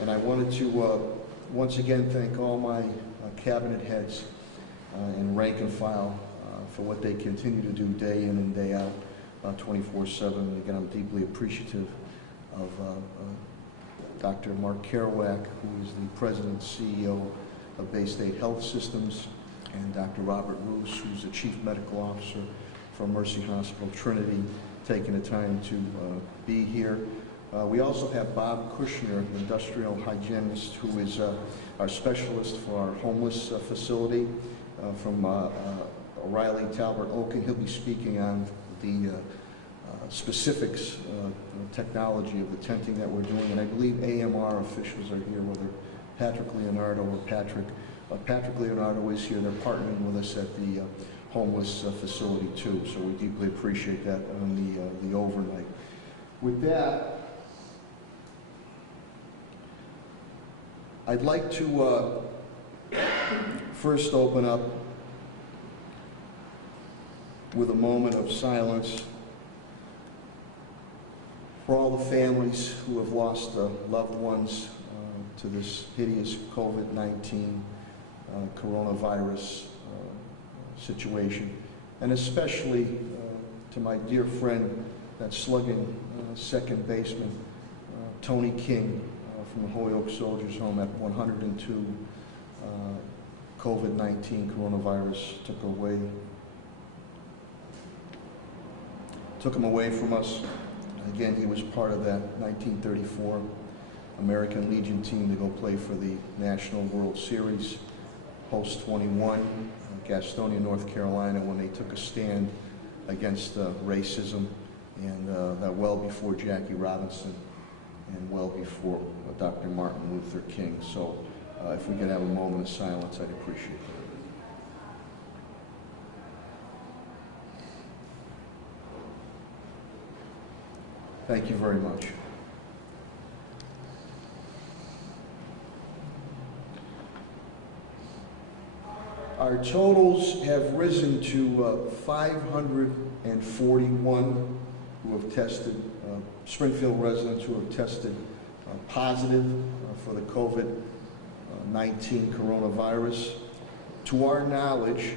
And I wanted to once again thank all my cabinet heads and rank and file for what they continue to do day in and day out, 24/7. And again, I'm deeply appreciative of Dr. Mark Kerouac, who is the President and CEO of Bay State Health Systems, and Dr. Robert Roos, who's the Chief Medical Officer from Mercy Hospital Trinity, taking the time to be here. We also have Bob Kushner, the industrial hygienist, who is our specialist for our homeless facility from O'Reilly Talbert Oaken. He'll be speaking on the specifics, technology of the tenting that we're doing, and I believe AMR officials are here, whether Patrick Leonardo or Patrick. Patrick Leonardo is here. They're partnering with us at the homeless facility too, so we deeply appreciate that on the overnight. With that, I'd like to first open up with a moment of silence for all the families who have lost loved ones to this hideous COVID-19 coronavirus situation, and especially to my dear friend, that slugging second baseman, Tony King from the Holyoke Soldiers Home at 102. COVID-19 coronavirus took him away from us. Again, he was part of that 1934 American Legion team to go play for the National World Series, host 21, Gastonia, North Carolina, when they took a stand against racism, and that well before Jackie Robinson and well before Dr. Martin Luther King. So if we could have a moment of silence, I'd appreciate it. Thank you very much. Our totals have risen to 541 who have tested, Springfield residents who have tested positive for the COVID-19 coronavirus. To our knowledge,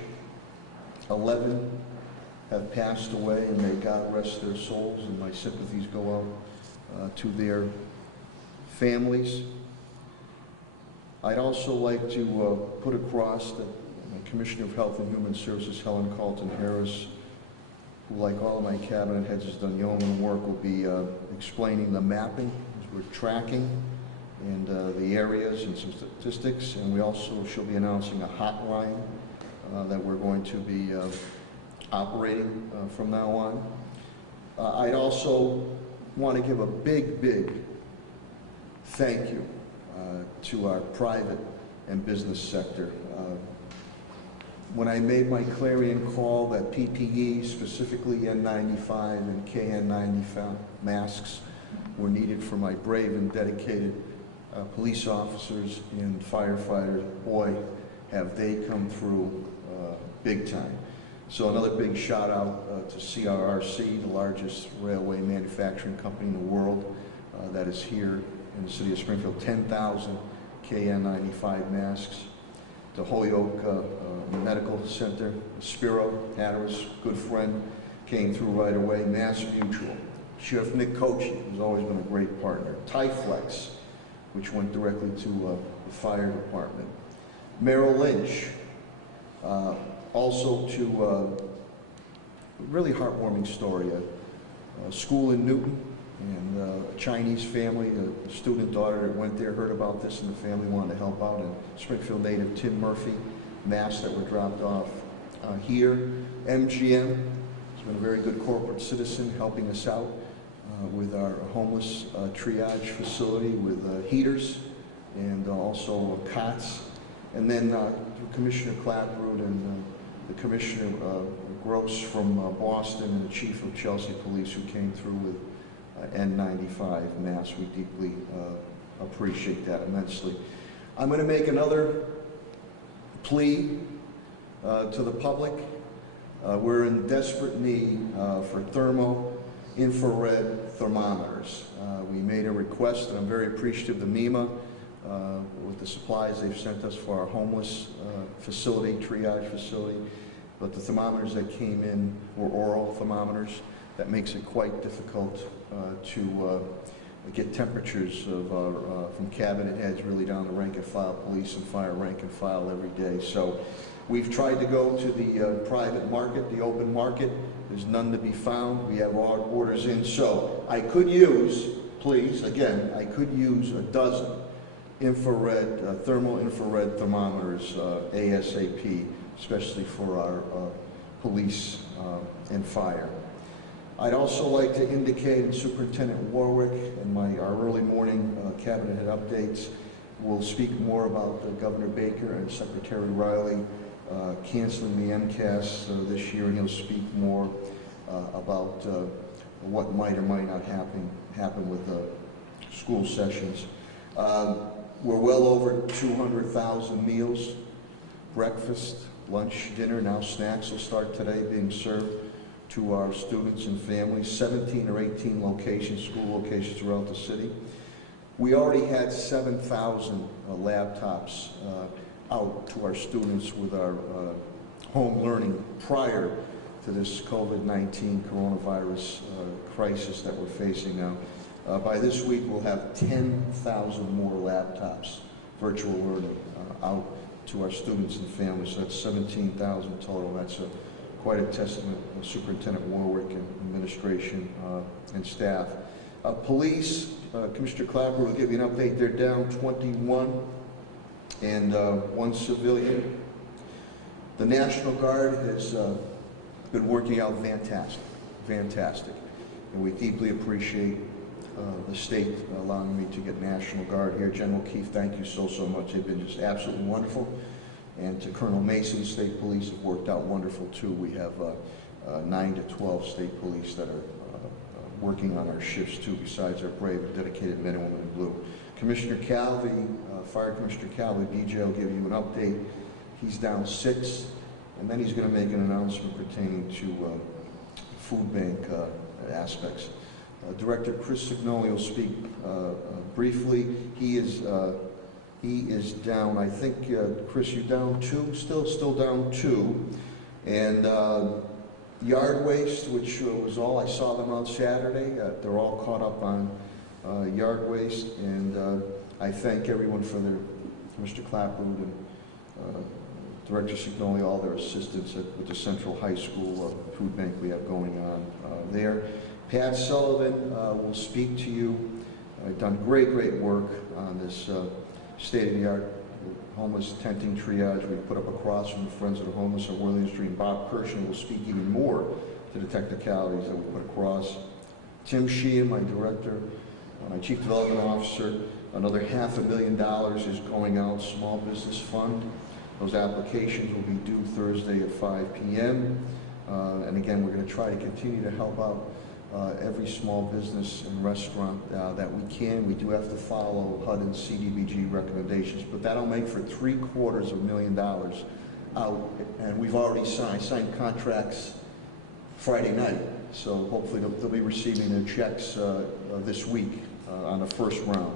11 have passed away, and may God rest their souls, and my sympathies go out to their families. I'd also like to put across that Commissioner of Health and Human Services, Helen Carlton Harris, who, like all of my cabinet heads, has done yeoman work, will be explaining the mapping as we're tracking, and the areas and some statistics. And we also shall be announcing a hotline that we're going to be operating from now on. I'd also want to give a big thank you to our private and business sector. When I made my clarion call that PPE, specifically N95 and KN95 masks, were needed for my brave and dedicated police officers and firefighters, boy, have they come through big time. So another big shout out to CRRC, the largest railway manufacturing company in the world, that is here in the city of Springfield, 10,000 KN95 masks. The Holyoke Medical Center, Spiro Hatteras, good friend, came through right away. Mass Mutual, Sheriff Nick Kochi, who's always been a great partner. Tyflex, which went directly to the fire department. Merrill Lynch, also to a really heartwarming story, a school in Newton, and a Chinese family, a student daughter that went there, heard about this, and the family wanted to help out, and Springfield native Tim Murphy, masks that were dropped off here. MGM has been a very good corporate citizen, helping us out with our homeless triage facility with heaters and also cots. And then Commissioner Clapprood and the Commissioner Gross from Boston, and the Chief of Chelsea Police, who came through with N95 masks. We deeply appreciate that immensely. I'm going to make another plea to the public. We're in desperate need for thermo-infrared thermometers. We made a request, and I'm very appreciative. The MEMA with the supplies they've sent us for our homeless facility, triage facility. But the thermometers that came in were oral thermometers. That makes it quite difficult to get temperatures of our, from cabinet heads really down to rank and file, police and fire rank and file every day. So we've tried to go to the private market, the open market. There's none to be found. We have orders in. So I could use, please, again, I could use a dozen infrared, thermal infrared thermometers ASAP, especially for our police and fire. I'd also like to indicate, and Superintendent Warwick and our early morning cabinet head updates will speak more about Governor Baker and Secretary Riley canceling the MCAS this year, and he'll speak more about what might or might not happen with school sessions. We're well over 200,000 meals, breakfast, lunch, dinner, now snacks will start today being served to our students and families, 17 or 18 locations, school locations throughout the city. We already had 7,000 laptops out to our students with our home learning prior to this COVID-19 coronavirus crisis that we're facing now. By this week, we'll have 10,000 more laptops, virtual learning, out to our students and families. So that's 17,000 total. That's quite a testament to Superintendent Warwick and administration and staff. Police, Commissioner Clapper will give you an update. They're down 21 and 1 civilian. The National Guard has been working out fantastic, fantastic. And we deeply appreciate the state allowing me to get National Guard here. General Keefe, thank you so much. They've been just absolutely wonderful. And to Colonel Mason, state police have worked out wonderful too. We have 9 to 12 state police that are working on our shifts too, besides our brave and dedicated men and women in blue. Commissioner Calvi, Fire Commissioner Calvi, BJ will give you an update. He's down 6, and then he's going to make an announcement pertaining to food bank aspects. Director Chris Signoli will speak briefly. He is down, I think, Chris, you down 2? Still down 2. And yard waste, which was all, I saw them on Saturday. They're all caught up on yard waste. And I thank everyone for their, Mr. Clapwood and Director Signoli, all their assistance with the Central High School food bank we have going on there. Pat Sullivan will speak to you. I've done great work on this state-of-the-art homeless tenting triage we put up across from the Friends of the Homeless on Worthing Street. Bob Kirshner will speak even more to the technicalities that we put across. Tim Sheehan, my director, my chief development officer, another $500,000 is going out, small business fund. Those applications will be due Thursday at 5 p.m. And again, we're going to try to continue to help out every small business and restaurant that we can. We do have to follow HUD and CDBG recommendations, but that'll make for $750,000 out, and we've already signed contracts Friday night, so hopefully they'll be receiving their checks this week on the first round.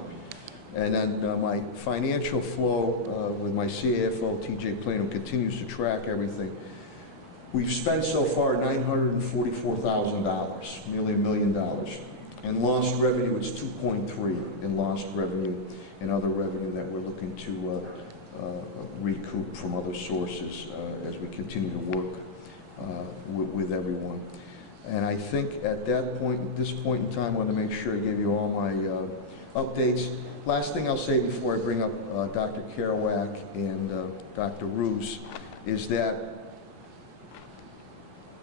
And then my financial flow with my CAFO, TJ Plano, continues to track everything. We've spent so far $944,000, nearly $1 million. And lost revenue is 2.3 in lost revenue and other revenue that we're looking to recoup from other sources as we continue to work with everyone. And I think at this point in time, I want to make sure I give you all my updates. Last thing I'll say before I bring up Dr. Kerouac and Dr. Roos is that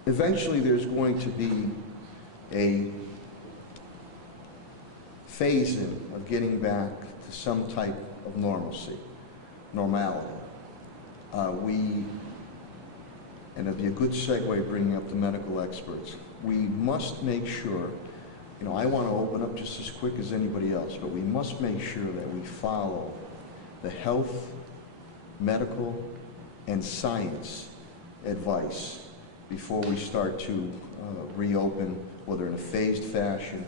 eventually there's going to be a phase-in of getting back to some type of normalcy, normality. And it'd be a good segue bringing up the medical experts. We must make sure, you know, I want to open up just as quick as anybody else, but we must make sure that we follow the health, medical, and science advice before we start to reopen, whether in a phased fashion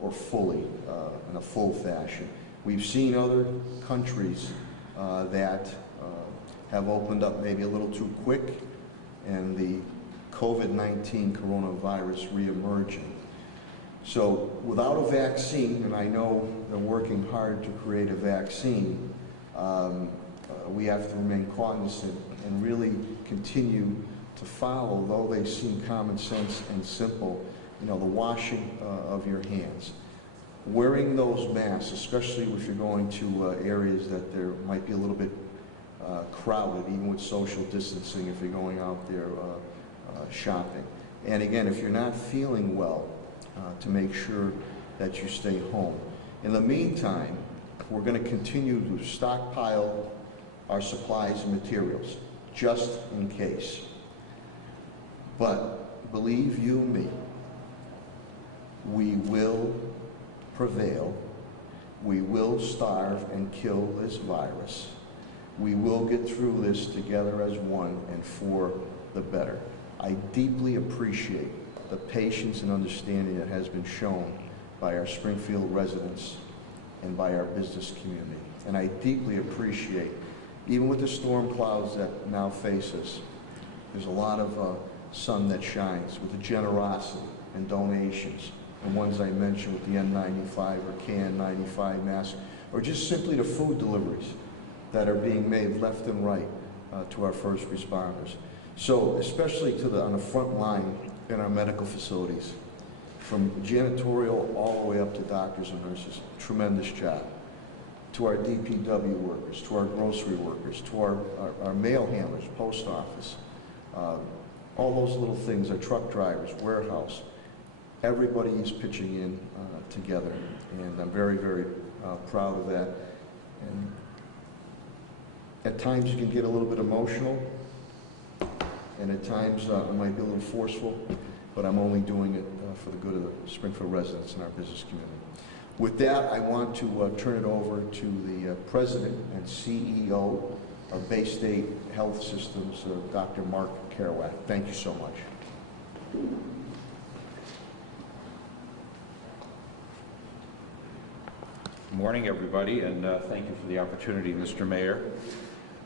or fully, in a full fashion. We've seen other countries that have opened up maybe a little too quick, and the COVID-19 coronavirus reemerging. So without a vaccine, and I know they're working hard to create a vaccine, we have to remain cognizant and really continue to follow, though they seem common sense and simple, the washing of your hands. Wearing those masks, especially if you're going to areas that there might be a little bit crowded, even with social distancing, if you're going out there shopping. And again, if you're not feeling well, to make sure that you stay home. In the meantime, we're going to continue to stockpile our supplies and materials, just in case. But believe you me, we will prevail. We will starve and kill this virus. We will get through this together as one and for the better. I deeply appreciate the patience and understanding that has been shown by our Springfield residents and by our business community. And I deeply appreciate, even with the storm clouds that now face us, there's a lot of sun that shines with the generosity and donations, and ones I mentioned with the N95 or KN95 masks, or just simply the food deliveries that are being made left and right to our first responders. So especially on the front line in our medical facilities, from janitorial all the way up to doctors and nurses, tremendous job. To our DPW workers, to our grocery workers, to our mail handlers, post office, all those little things, our truck drivers, warehouse, everybody is pitching in together, and I'm very, very proud of that. And at times you can get a little bit emotional, and at times I might be a little forceful, but I'm only doing it for the good of the Springfield residents and our business community. With that, I want to turn it over to the President and CEO of Bay State Health Systems, Dr. Mark Kerouac. Thank you so much. Good morning, everybody, and thank you for the opportunity, Mr. Mayor.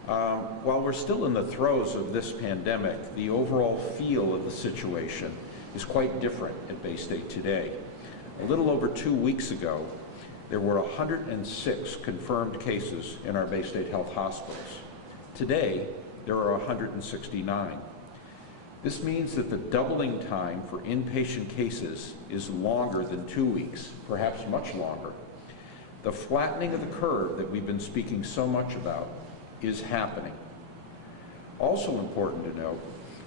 While we're still in the throes of this pandemic, the overall feel of the situation is quite different at Bay State today. A little over 2 weeks ago, there were 106 confirmed cases in our Bay State Health hospitals. Today, there are 169. This means that the doubling time for inpatient cases is longer than 2 weeks, perhaps much longer. The flattening of the curve that we've been speaking so much about is happening. Also important to note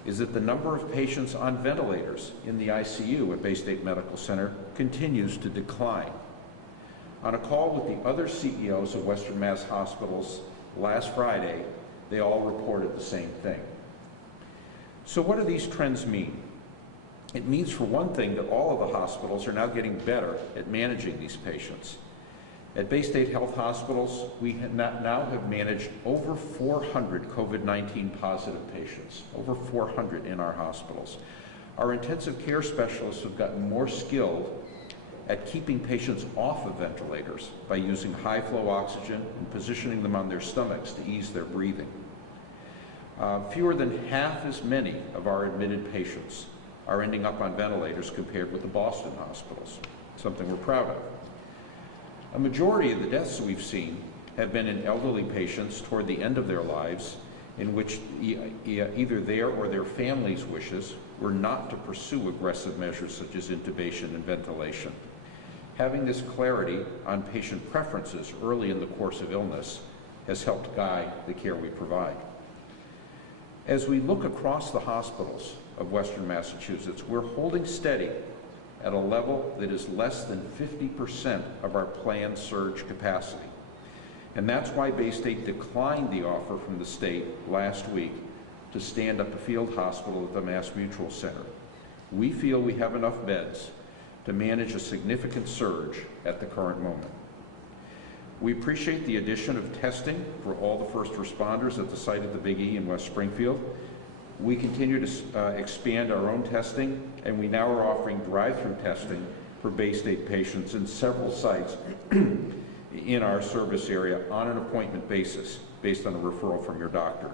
is that the number of patients on ventilators in the ICU at Bay State Medical Center continues to decline. On a call with the other CEOs of Western Mass hospitals last Friday, they all reported the same thing. So what do these trends mean? It means, for one thing, that all of the hospitals are now getting better at managing these patients. At Bay State Health Hospitals, we now have managed over 400 COVID-19 positive patients, over 400 in our hospitals. Our intensive care specialists have gotten more skilled at keeping patients off of ventilators by using high-flow oxygen and positioning them on their stomachs to ease their breathing. Fewer than half as many of our admitted patients are ending up on ventilators compared with the Boston hospitals, something we're proud of. A majority of the deaths we've seen have been in elderly patients toward the end of their lives, in which either their or their family's wishes were not to pursue aggressive measures such as intubation and ventilation. Having this clarity on patient preferences early in the course of illness has helped guide the care we provide. As we look across the hospitals of Western Massachusetts, we're holding steady at a level that is less than 50% of our planned surge capacity. And that's why Bay State declined the offer from the state last week to stand up a field hospital at the Mass Mutual Center. We feel we have enough beds to manage a significant surge at the current moment. We appreciate the addition of testing for all the first responders at the site of the Big E in West Springfield. We continue to expand our own testing, and we now are offering drive-through testing for Bay State patients in several sites in our service area on an appointment basis based on a referral from your doctor.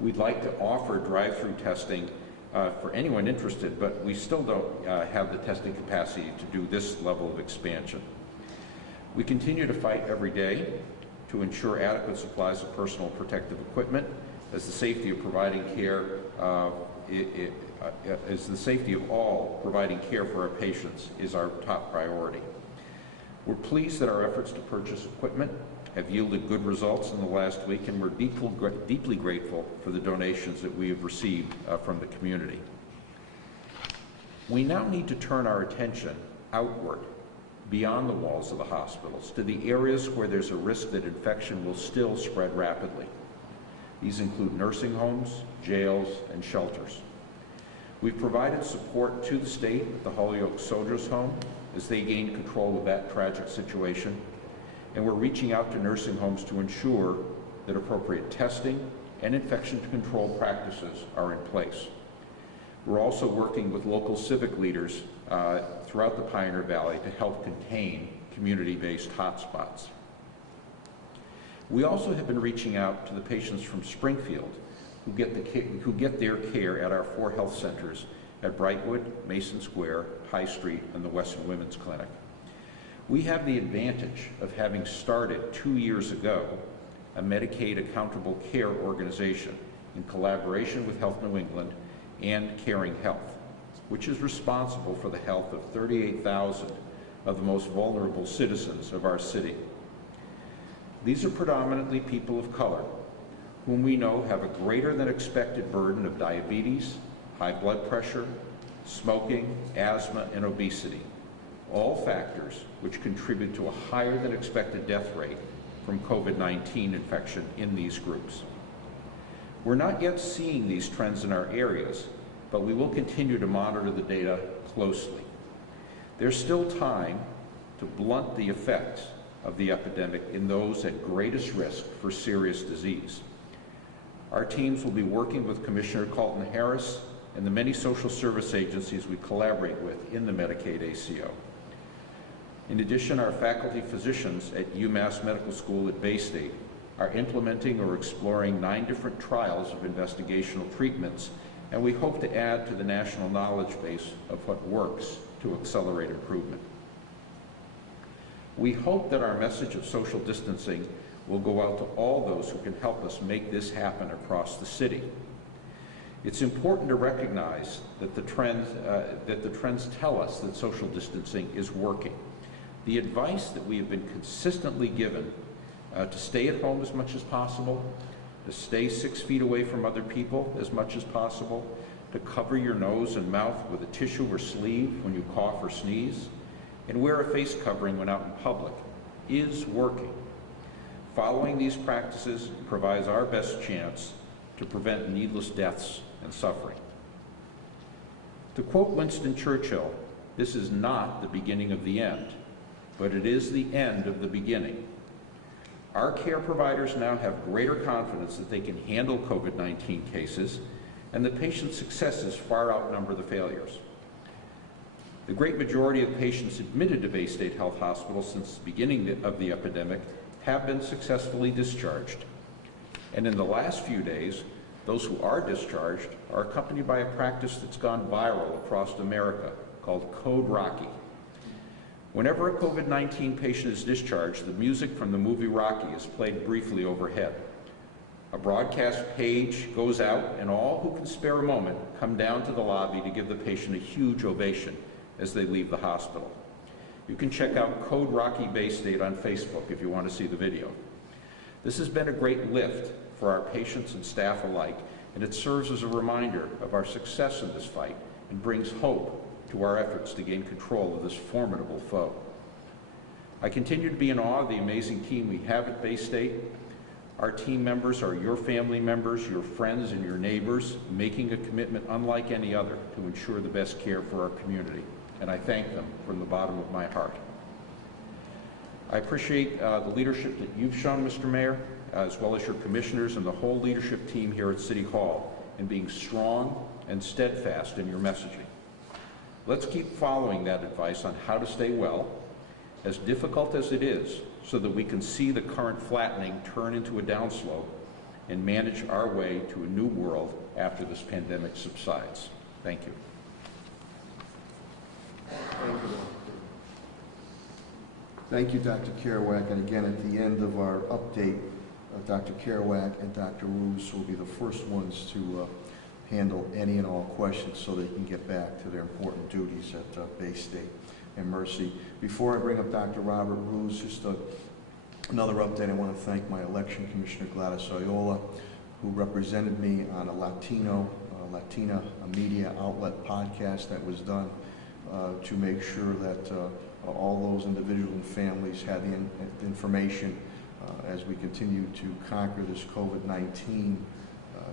We'd like to offer drive-through testing for anyone interested, but we still don't have the testing capacity to do this level of expansion. We continue to fight every day to ensure adequate supplies of personal protective equipment, as the safety of providing care as the safety of all providing care for our patients is our top priority. We're pleased that our efforts to purchase equipment have yielded good results in the last week, and we're deeply grateful for the donations that we have received from the community. We now need to turn our attention outward, beyond the walls of the hospitals, to the areas where there's a risk that infection will still spread rapidly. These include nursing homes, jails, and shelters. We've provided support to the state at the Holyoke Soldiers Home as they gain control of that tragic situation, and we're reaching out to nursing homes to ensure that appropriate testing and infection control practices are in place. We're also working with local civic leaders throughout the Pioneer Valley to help contain community-based hotspots. We also have been reaching out to the patients from Springfield who get their care at our 4 health centers at Brightwood, Mason Square, High Street, and the Western Women's Clinic. We have the advantage of having started 2 years ago a Medicaid Accountable Care organization in collaboration with Health New England and Caring Health, which is responsible for the health of 38,000 of the most vulnerable citizens of our city. These are predominantly people of color, whom we know have a greater than expected burden of diabetes, high blood pressure, smoking, asthma, and obesity, all factors which contribute to a higher than expected death rate from COVID-19 infection in these groups. We're not yet seeing these trends in our areas, but we will continue to monitor the data closely. There's still time to blunt the effects of the epidemic in those at greatest risk for serious disease. Our teams will be working with Commissioner Colton Harris and the many social service agencies we collaborate with in the Medicaid ACO. In addition, our faculty physicians at UMass Medical School at Bay State are implementing or exploring 9 different trials of investigational treatments, and we hope to add to the national knowledge base of what works to accelerate improvement. We hope that our message of social distancing will go out to all those who can help us make this happen across the city. It's important to recognize that the trends tell us that social distancing is working. The advice that we have been consistently given to stay at home as much as possible, to stay 6 feet away from other people as much as possible, to cover your nose and mouth with a tissue or sleeve when you cough or sneeze, and wear a face covering when out in public is working. Following these practices provides our best chance to prevent needless deaths and suffering. To quote Winston Churchill, this is not the beginning of the end, but it is the end of the beginning. Our care providers now have greater confidence that they can handle COVID-19 cases, and the patient successes far outnumber the failures. The great majority of patients admitted to Bay State Health Hospital since the beginning of the epidemic have been successfully discharged. And in the last few days, those who are discharged are accompanied by a practice that's gone viral across America called Code Rocky. Whenever a COVID-19 patient is discharged, the music from the movie Rocky is played briefly overhead. A broadcast page goes out, and all who can spare a moment come down to the lobby to give the patient a huge ovation as they leave the hospital. You can check out Code Rocky Bay State on Facebook if you want to see the video. This has been a great lift for our patients and staff alike, and it serves as a reminder of our success in this fight and brings hope to our efforts to gain control of this formidable foe. I continue to be in awe of the amazing team we have at Bay State. Our team members are your family members, your friends, and your neighbors, making a commitment unlike any other to ensure the best care for our community, and I thank them from the bottom of my heart. I appreciate the leadership that you've shown, Mr. Mayor, as well as your commissioners and the whole leadership team here at City Hall in being strong and steadfast in your messaging. Let's keep following that advice on how to stay well as difficult as it is, so that we can see the current flattening turn into a downslope and manage our way to a new world after this pandemic subsides. Thank you. Thank you, Dr. Kerouac. And again, at the end of our update, Dr. Kerouac and Dr. Roos will be the first ones to handle any and all questions so they can get back to their important duties at Bay State and Mercy. Before I bring up Dr. Robert Roos, just another update. I want to thank my election commissioner, Gladys Oyola, who represented me on a Latina media outlet podcast that was done to make sure that all those individuals and families had the information as we continue to conquer this COVID-19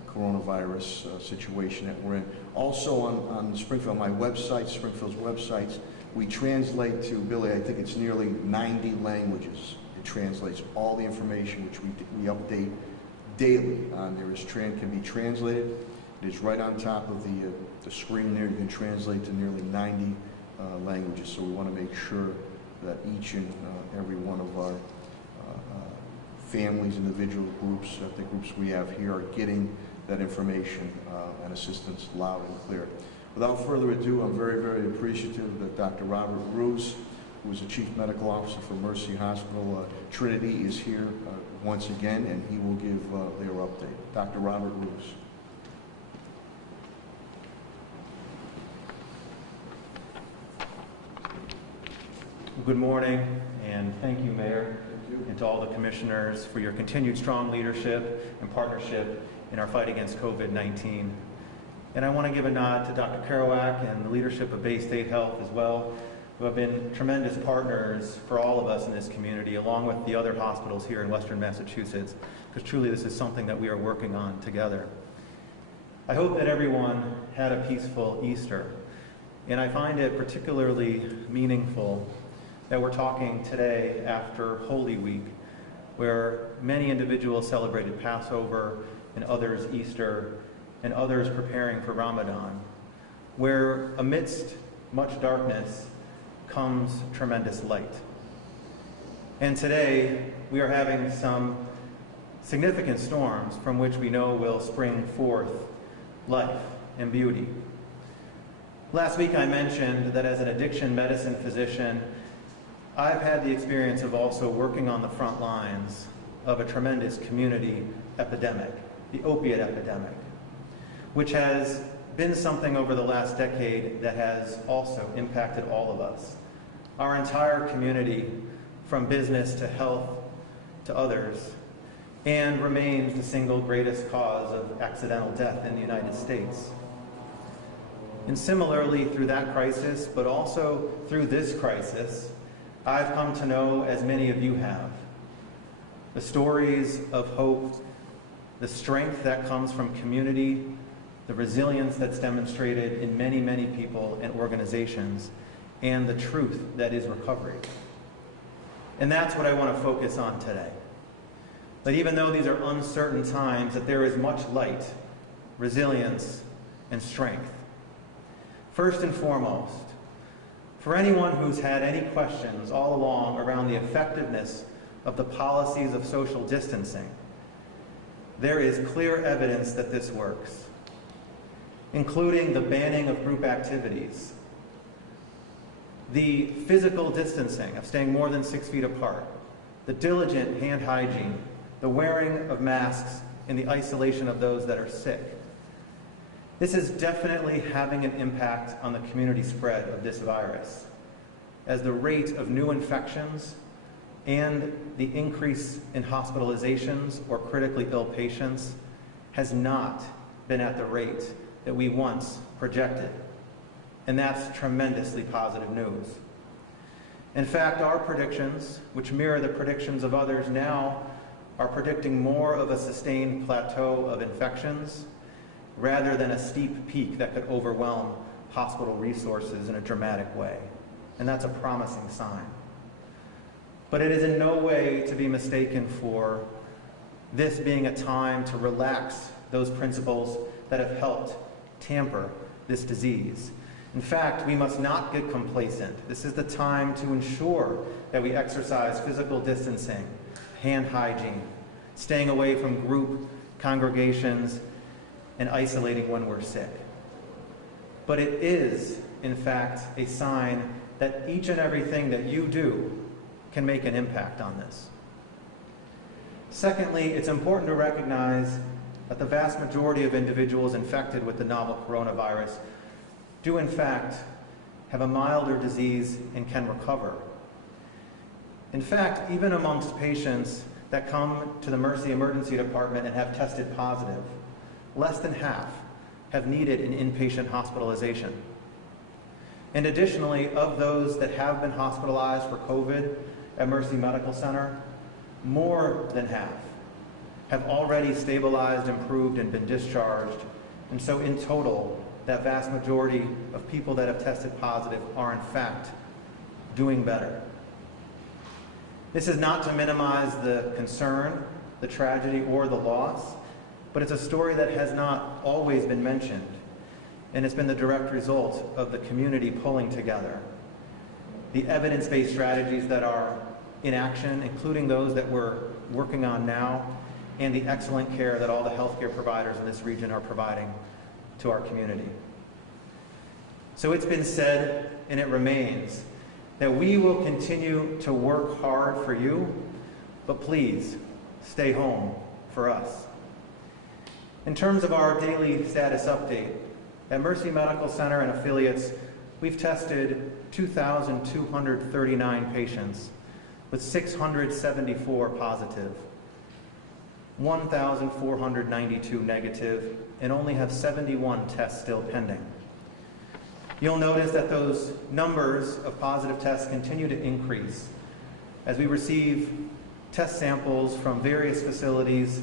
coronavirus situation that we're in. Also on Springfield, my website, Springfield's websites, we translate to, Billy, I think it's nearly 90 languages. It translates all the information which we update daily. Can be translated. It is right on top of the screen there. You can translate to nearly 90 languages. So we want to make sure that each and every one of our families, individual groups, the groups we have here are getting that information and assistance loud and clear. Without further ado, I'm very, very appreciative that Dr. Robert Roos, who is the Chief Medical Officer for Mercy Hospital Trinity, is here once again, and he will give their update. Dr. Robert Roos. Good morning, and thank you, Mayor, and to all the commissioners for your continued strong leadership and partnership in our fight against COVID-19. And I want to give a nod to Dr. Kerouac and the leadership of Bay State Health as well, who have been tremendous partners for all of us in this community, along with the other hospitals here in Western Massachusetts, because truly this is something that we are working on together. I hope that everyone had a peaceful Easter, and I find it particularly meaningful that we're talking today after Holy Week, where many individuals celebrated Passover and others Easter and others preparing for Ramadan, where amidst much darkness comes tremendous light. And today we are having some significant storms from which we know will spring forth life and beauty. Last week I mentioned that as an addiction medicine physician, I've had the experience of also working on the front lines of a tremendous community epidemic, the opiate epidemic, which has been something over the last decade that has also impacted all of us. Our entire community, from business to health to others, and remains the single greatest cause of accidental death in the United States. And similarly, through that crisis, but also through this crisis, I've come to know, as many of you have, the stories of hope, the strength that comes from community, the resilience that's demonstrated in many, many people and organizations, and the truth that is recovery. And that's what I want to focus on today. That even though these are uncertain times, that there is much light, resilience, and strength. First and foremost, for anyone who's had any questions all along around the effectiveness of the policies of social distancing, there is clear evidence that this works, including the banning of group activities, the physical distancing of staying more than 6 feet apart, the diligent hand hygiene, the wearing of masks, and the isolation of those that are sick. This is definitely having an impact on the community spread of this virus, as the rate of new infections and the increase in hospitalizations or critically ill patients has not been at the rate that we once projected. And that's tremendously positive news. In fact, our predictions, which mirror the predictions of others now, are predicting more of a sustained plateau of infections rather than a steep peak that could overwhelm hospital resources in a dramatic way. And that's a promising sign. But it is in no way to be mistaken for this being a time to relax those principles that have helped tamper this disease. In fact, we must not get complacent. This is the time to ensure that we exercise physical distancing, hand hygiene, staying away from group congregations, and isolating when we're sick. But it is, in fact, a sign that each and everything that you do can make an impact on this. Secondly, it's important to recognize that the vast majority of individuals infected with the novel coronavirus do, in fact, have a milder disease and can recover. In fact, even amongst patients that come to the Mercy Emergency Department and have tested positive, less than half have needed an inpatient hospitalization. And additionally, of those that have been hospitalized for COVID at Mercy Medical Center, more than half have already stabilized, improved, and been discharged. And so in total, that vast majority of people that have tested positive are in fact doing better. This is not to minimize the concern, the tragedy, or the loss, but it's a story that has not always been mentioned, and it's been the direct result of the community pulling together. The evidence-based strategies that are in action, including those that we're working on now, and the excellent care that all the healthcare providers in this region are providing to our community. So it's been said, and it remains, that we will continue to work hard for you, but please stay home for us. In terms of our daily status update, at Mercy Medical Center and affiliates, we've tested 2,239 patients with 674 positive, 1,492 negative, and only have 71 tests still pending. You'll notice that those numbers of positive tests continue to increase as we receive test samples from various facilities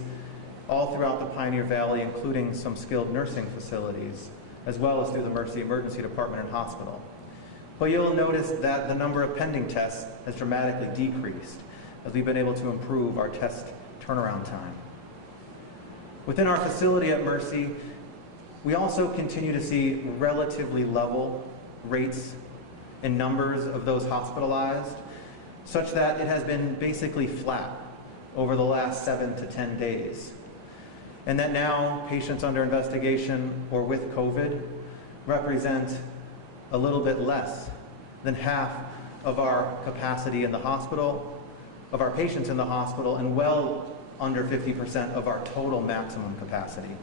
all throughout the Pioneer Valley, including some skilled nursing facilities, as well as through the Mercy Emergency Department and Hospital. But you'll notice that the number of pending tests has dramatically decreased as we've been able to improve our test turnaround time. Within our facility at Mercy, we also continue to see relatively level rates and numbers of those hospitalized, such that it has been basically flat over the last 7 to 10 days. And that now patients under investigation or with COVID represent a little bit less than half of our capacity in the hospital, of our patients in the hospital, and well under 50% of our total maximum capacity.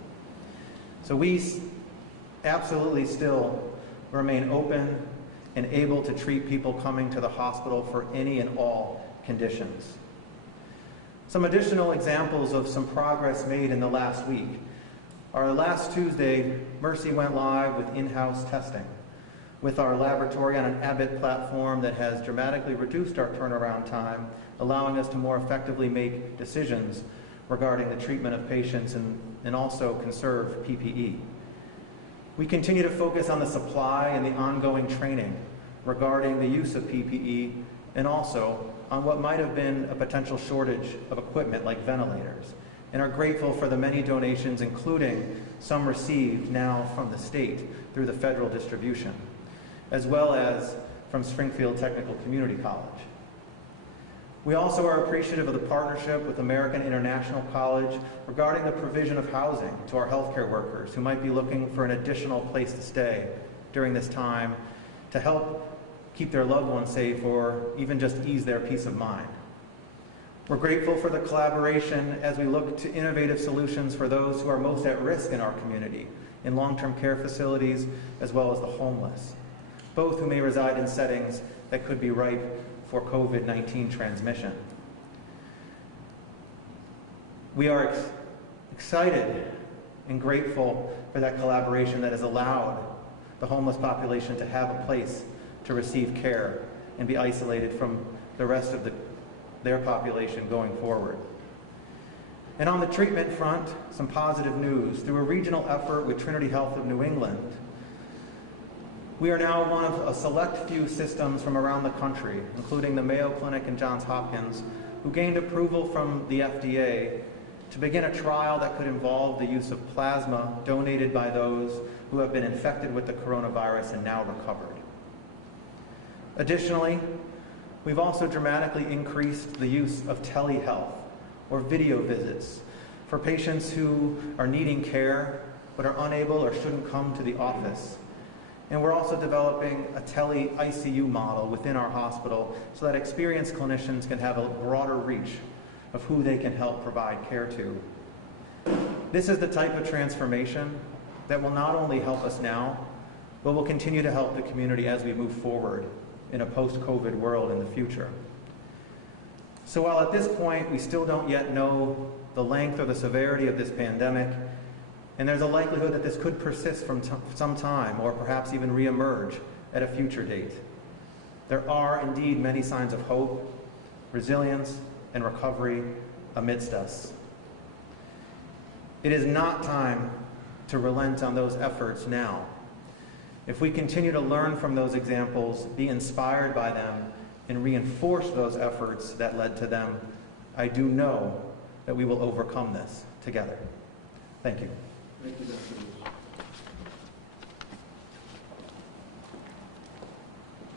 So we absolutely still remain open and able to treat people coming to the hospital for any and all conditions. Some additional examples of some progress made in the last week are last Tuesday, Mercy went live with in-house testing with our laboratory on an Abbott platform that has dramatically reduced our turnaround time, allowing us to more effectively make decisions regarding the treatment of patients and also conserve PPE. We continue to focus on the supply and the ongoing training regarding the use of PPE and also on what might have been a potential shortage of equipment like ventilators, and are grateful for the many donations, including some received now from the state through the federal distribution, as well as from Springfield Technical Community College. We also are appreciative of the partnership with American International College regarding the provision of housing to our healthcare workers who might be looking for an additional place to stay during this time to help keep their loved ones safe or even just ease their peace of mind. We're grateful for the collaboration as we look to innovative solutions for those who are most at risk in our community, in long-term care facilities as well as the homeless, both who may reside in settings that could be ripe for COVID-19 transmission. We are excited and grateful for that collaboration that has allowed the homeless population to have a place to receive care and be isolated from the rest of their population going forward. And on the treatment front, some positive news. Through a regional effort with Trinity Health of New England, we are now one of a select few systems from around the country, including the Mayo Clinic and Johns Hopkins, who gained approval from the FDA to begin a trial that could involve the use of plasma donated by those who have been infected with the coronavirus and now recovered. Additionally, we've also dramatically increased the use of telehealth or video visits for patients who are needing care but are unable or shouldn't come to the office. And we're also developing a tele-ICU model within our hospital so that experienced clinicians can have a broader reach of who they can help provide care to. This is the type of transformation that will not only help us now, but will continue to help the community as we move forward in a post-COVID world in the future. So while at this point we still don't yet know the length or the severity of this pandemic, and there's a likelihood that this could persist for some time or perhaps even reemerge at a future date, there are indeed many signs of hope, resilience, and recovery amidst us. It is not time to relent on those efforts now. If we continue to learn from those examples, be inspired by them, and reinforce those efforts that led to them, I do know that we will overcome this together. Thank you. Thank you, Dr. Lewis.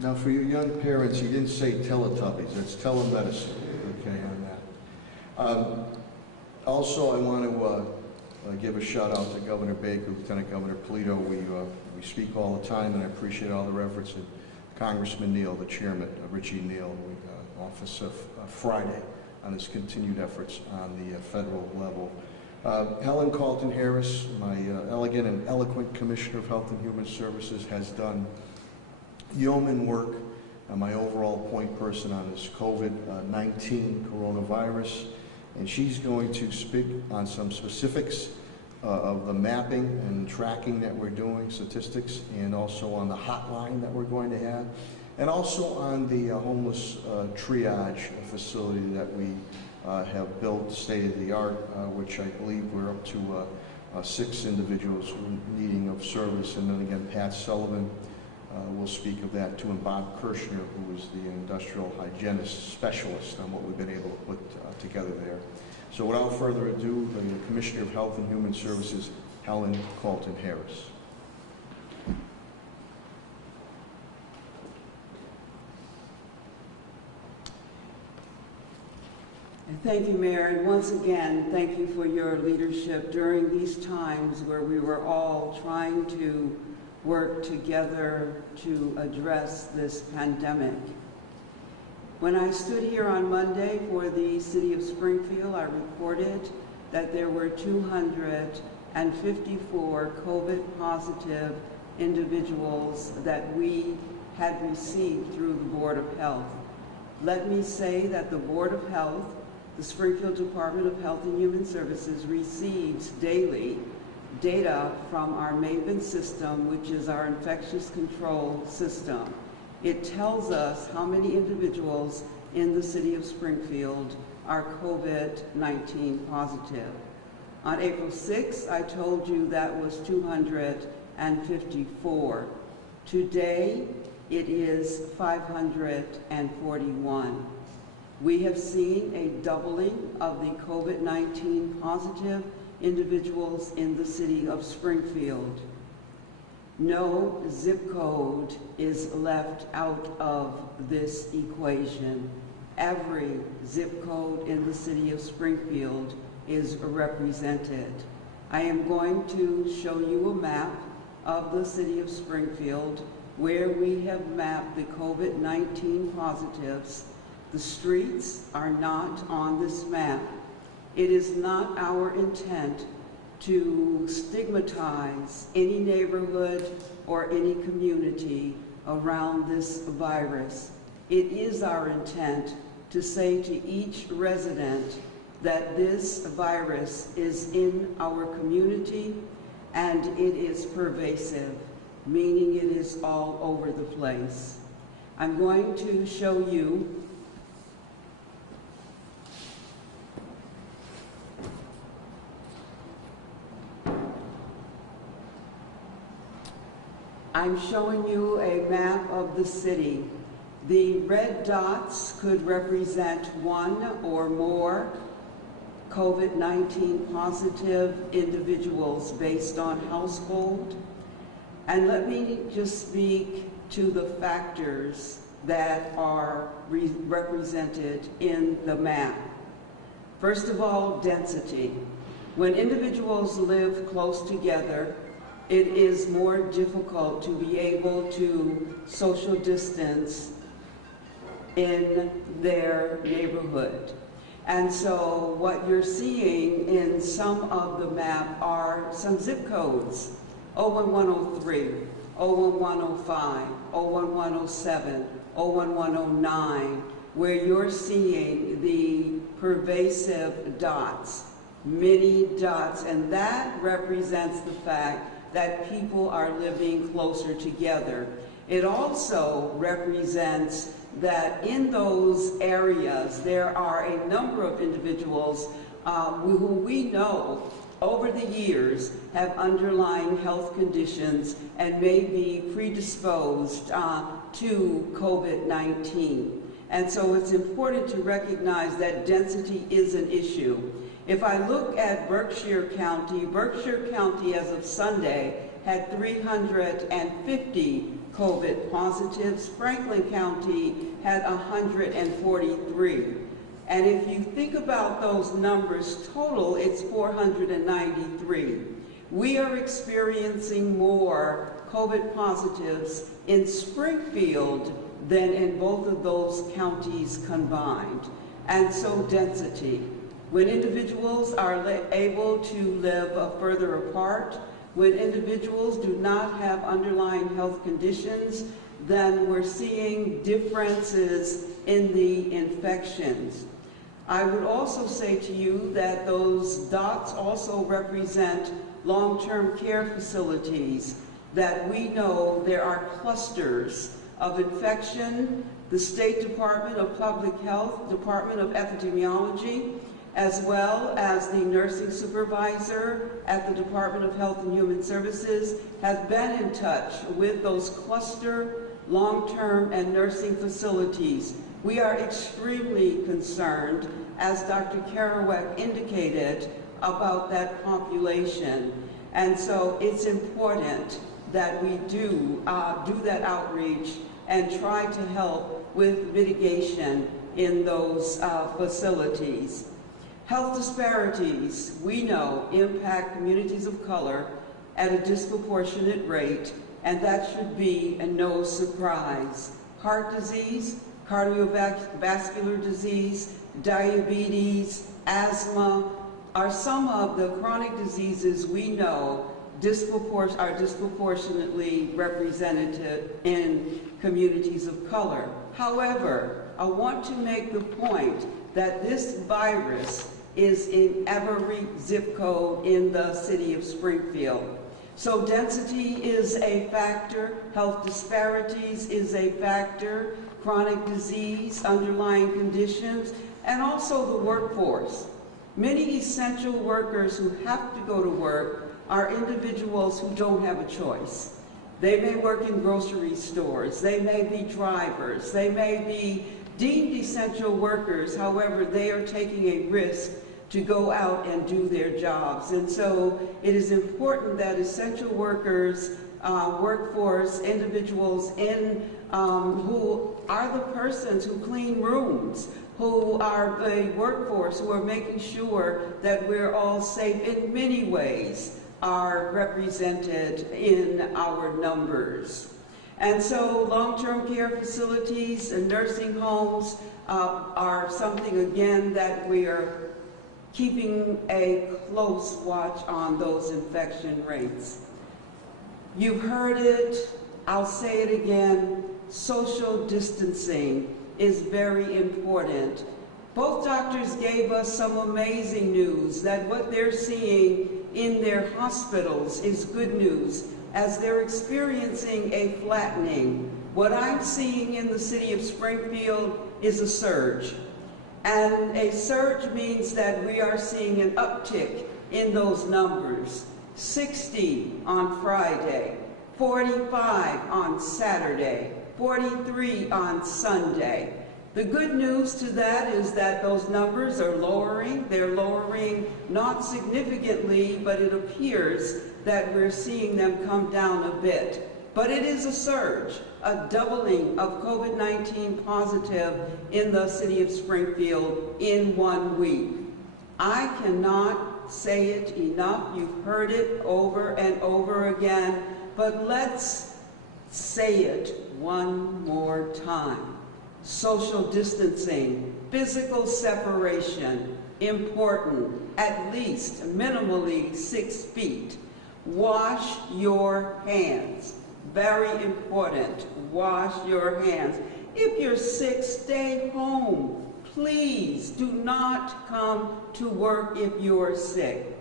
Now, for your young parents, he didn't say Teletubbies. That's telemedicine, okay, on that. Also, I want to give a shout out to Governor Baker, Lieutenant Governor Polito. We speak all the time, and I appreciate all their efforts. And Congressman Neal, the chairman, Richie Neal, Office of Friday, on his continued efforts on the federal level. Helen Carlton Harris, my elegant and eloquent Commissioner of Health and Human Services, has done yeoman work, my overall point person on this COVID-19 coronavirus, and she's going to speak on some specifics of the mapping and tracking that we're doing, statistics, and also on the hotline that we're going to have, and also on the homeless triage facility that we have built state-of-the-art, which I believe we're up to 6 individuals needing of service. And then again, Pat Sullivan will speak of that too, and Bob Kirshner, who is the industrial hygienist specialist on what we've been able to put together there. So without further ado, the Commissioner of Health and Human Services, Helen Carlton Harris. Thank you, Mayor, and once again, thank you for your leadership during these times where we were all trying to work together to address this pandemic. When I stood here on Monday for the City of Springfield, I reported that there were 254 COVID-positive individuals that we had received through the Board of Health. Let me say that the Board of Health, the Springfield Department of Health and Human Services, receives daily data from our MAVEN system, which is our infectious control system. It tells us how many individuals in the City of Springfield are COVID-19 positive. On April 6th, I told you that was 254. Today, it is 541. We have seen a doubling of the COVID-19 positive individuals in the City of Springfield. No zip code is left out of this equation. Every zip code in the City of Springfield is represented. I am going to show you a map of the City of Springfield where we have mapped the COVID-19 positives. The streets are not on this map. It is not our intent to stigmatize any neighborhood or any community around this virus. It is our intent to say to each resident that this virus is in our community and it is pervasive, meaning it is all over the place. I'm going to show you I'm showing you a map of the city. The red dots could represent one or more COVID-19 positive individuals based on household. And let me just speak to the factors that are represented in the map. First of all, density. When individuals live close together, it is more difficult to be able to social distance in their neighborhood. And so what you're seeing in some of the map are some zip codes, 01103, 01105, 01107, 01109, where you're seeing the pervasive dots, many dots, and that represents the fact that people are living closer together. It also represents that in those areas there are a number of individuals who we know over the years have underlying health conditions and may be predisposed to COVID-19. And so it's important to recognize that density is an issue. If I look at Berkshire County as of Sunday had 350 COVID positives. Franklin County had 143. And if you think about those numbers total, it's 493. We are experiencing more COVID positives in Springfield than in both of those counties combined. And so density. When individuals are able to live further apart, when individuals do not have underlying health conditions, then we're seeing differences in the infections. I would also say to you that those dots also represent long-term care facilities, that we know there are clusters of infection. The State Department of Public Health, Department of Epidemiology, as well as the nursing supervisor at the Department of Health and Human Services, have been in touch with those cluster, long-term, and nursing facilities. We are extremely concerned, as Dr. Kerouac indicated, about that population. And so it's important that we do that outreach and try to help with mitigation in those facilities. Health disparities, we know, impact communities of color at a disproportionate rate, and that should be no surprise. Heart disease, cardiovascular disease, diabetes, asthma are some of the chronic diseases we know are disproportionately represented in communities of color. However, I want to make the point that this virus is in every zip code in the city of Springfield. So density is a factor, health disparities is a factor, chronic disease, underlying conditions, and also the workforce. Many essential workers who have to go to work are individuals who don't have a choice. They may work in grocery stores, they may be drivers, they may be deemed essential workers, however, they are taking a risk to go out and do their jobs. And so it is important that essential workers, workforce, individuals who are the persons who clean rooms, who are the workforce, who are making sure that we're all safe in many ways, are represented in our numbers. And so long-term care facilities and nursing homes are something, again, that we are keeping a close watch on those infection rates. You've heard it, I'll say it again, social distancing is very important. Both doctors gave us some amazing news that what they're seeing in their hospitals is good news, as they're experiencing a flattening. What I'm seeing in the city of Springfield is a surge. And a surge means that we are seeing an uptick in those numbers. 60 on Friday, 45 on Saturday, 43 on Sunday. The good news to that is that those numbers are lowering. They're lowering not significantly, but it appears that we're seeing them come down a bit. But it is a surge, a doubling of COVID-19 positive in the city of Springfield in 1 week. I cannot say it enough. You've heard it over and over again, but let's say it one more time. Social distancing, physical separation, important, at least minimally 6 feet. Wash your hands, very important, wash your hands. If you're sick, stay home. Please do not come to work if you're sick.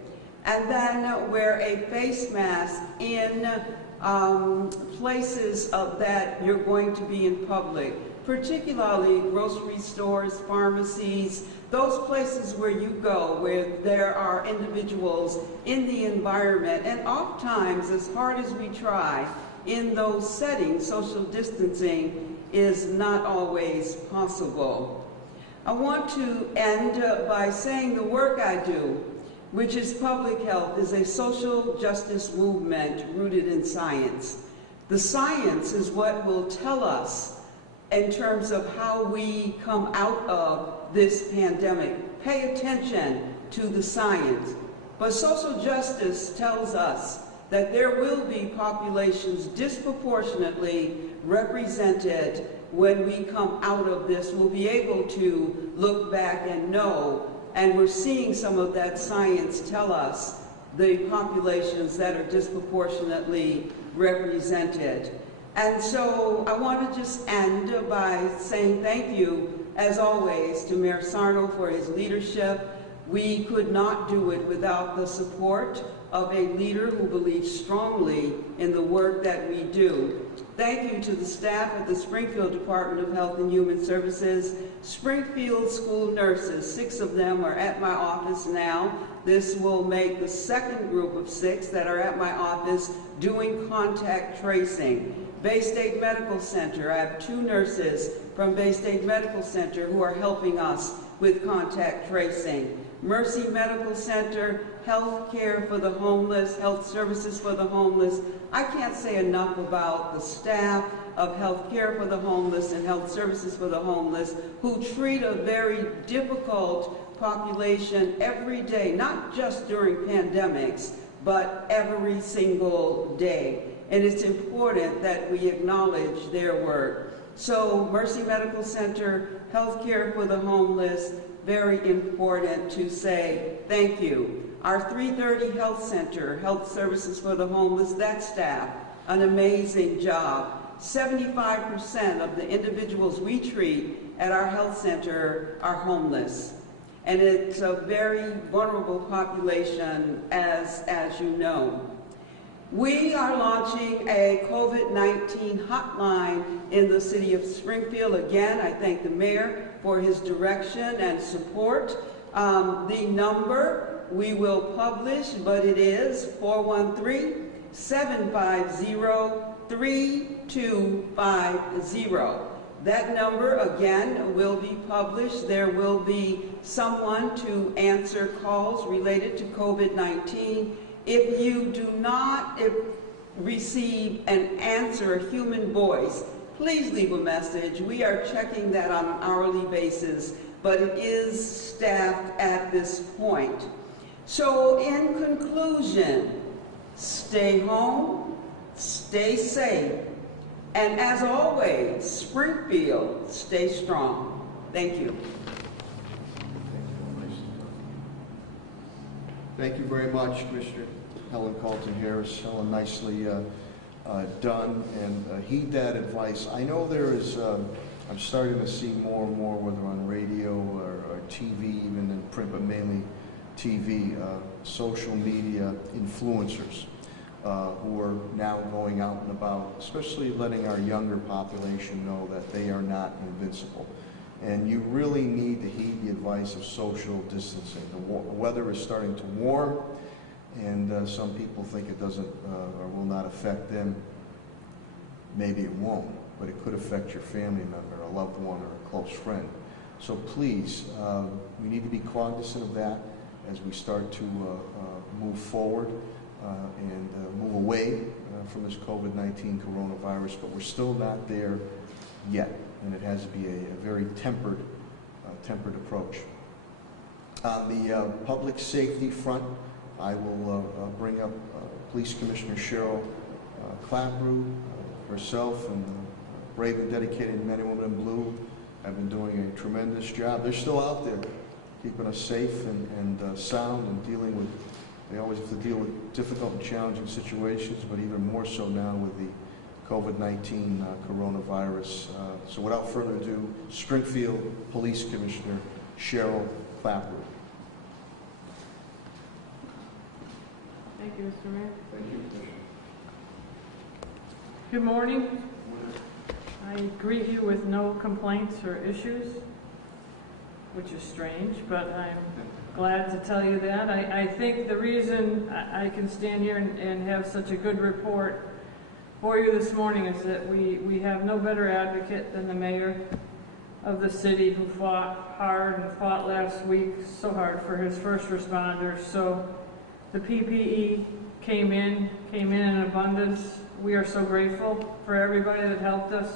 And then wear a face mask in places that you're going to be in public, particularly grocery stores, pharmacies, those places where you go, where there are individuals in the environment. And oftentimes, as hard as we try, in those settings, social distancing is not always possible. I want to end by saying the work I do, which is public health, is a social justice movement rooted in science. The science is what will tell us in terms of how we come out of this pandemic. Pay attention to the science. But social justice tells us that there will be populations disproportionately represented when we come out of this. We'll be able to look back and know, and we're seeing some of that science tell us the populations that are disproportionately represented. And so I want to just end by saying thank you, as always, to Mayor Sarno for his leadership. We could not do it without the support of a leader who believes strongly in the work that we do. Thank you to the staff at the Springfield Department of Health and Human Services, Springfield school nurses. 6 of them are at my office now. This will make the second group of 6 that are at my office doing contact tracing. Bay State Medical Center, I have 2 nurses from Bay State Medical Center who are helping us with contact tracing. Mercy Medical Center, health care for the homeless, health services for the homeless. I can't say enough about the staff of health care for the homeless and health services for the homeless who treat a very difficult population every day, not just during pandemics, but every single day. And it's important that we acknowledge their work. So Mercy Medical Center, health care for the homeless, very important to say thank you. Our 330 Health Center, health services for the homeless, that staff, an amazing job. 75% of the individuals we treat at our health center are homeless. And it's a very vulnerable population, as you know. We are launching a COVID-19 hotline in the city of Springfield. Again, I thank the mayor for his direction and support. The number we will publish, but it is 413-750-3250. That number, again, will be published. There will be someone to answer calls related to COVID-19. If you do not receive an answer, a human voice, please leave a message. We are checking that on an hourly basis, but it is staffed at this point. So in conclusion, stay home, stay safe, and as always, Springfield, stay strong. Thank you. Thank you very much, Commissioner Helen Carlton-Harris. Helen, nicely done, and heed that advice. I know there is, I'm starting to see more and more, whether on radio or TV, even in print, but mainly TV, social media influencers who are now going out and about, especially letting our younger population know that they are not invincible. And you really need to heed the advice of social distancing. The weather is starting to warm, and some people think it doesn't or will not affect them. Maybe it won't. but it could affect your family member, a loved one, or a close friend. So please, we need to be cognizant of that as we start to move forward and move away from this COVID-19 coronavirus, but we're still not there yet, and it has to be a very tempered approach. On the public safety front, I will bring up Police Commissioner Cheryl Clapprood, herself, and the brave and dedicated men and women in blue have been doing a tremendous job. They're still out there, keeping us safe and sound, and dealing with, they always have to deal with difficult and challenging situations, but even more so now with the COVID-19 coronavirus. So without further ado, Springfield Police Commissioner Cheryl Clapprood. Thank you, Mr. Mayor. Thank you. Good morning. I greet you with no complaints or issues, which is strange, but I'm glad to tell you that. I think the reason I can stand here and have such a good report for you this morning is that we have no better advocate than the mayor of the city, who fought hard and fought last week so hard for his first responders. So the PPE came in in abundance. We are so grateful for everybody that helped us.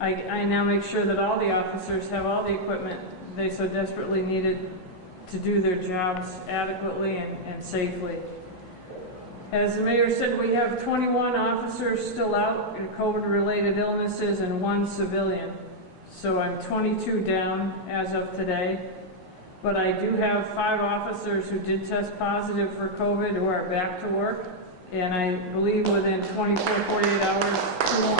I now make sure that all the officers have all the equipment they so desperately needed to do their jobs adequately and safely. As the mayor said, we have 21 officers still out in COVID-related illnesses and 1 civilian. So I'm 22 down as of today. But I do have 5 officers who did test positive for COVID who are back to work. And I believe within 24, 48 hours, 2 more.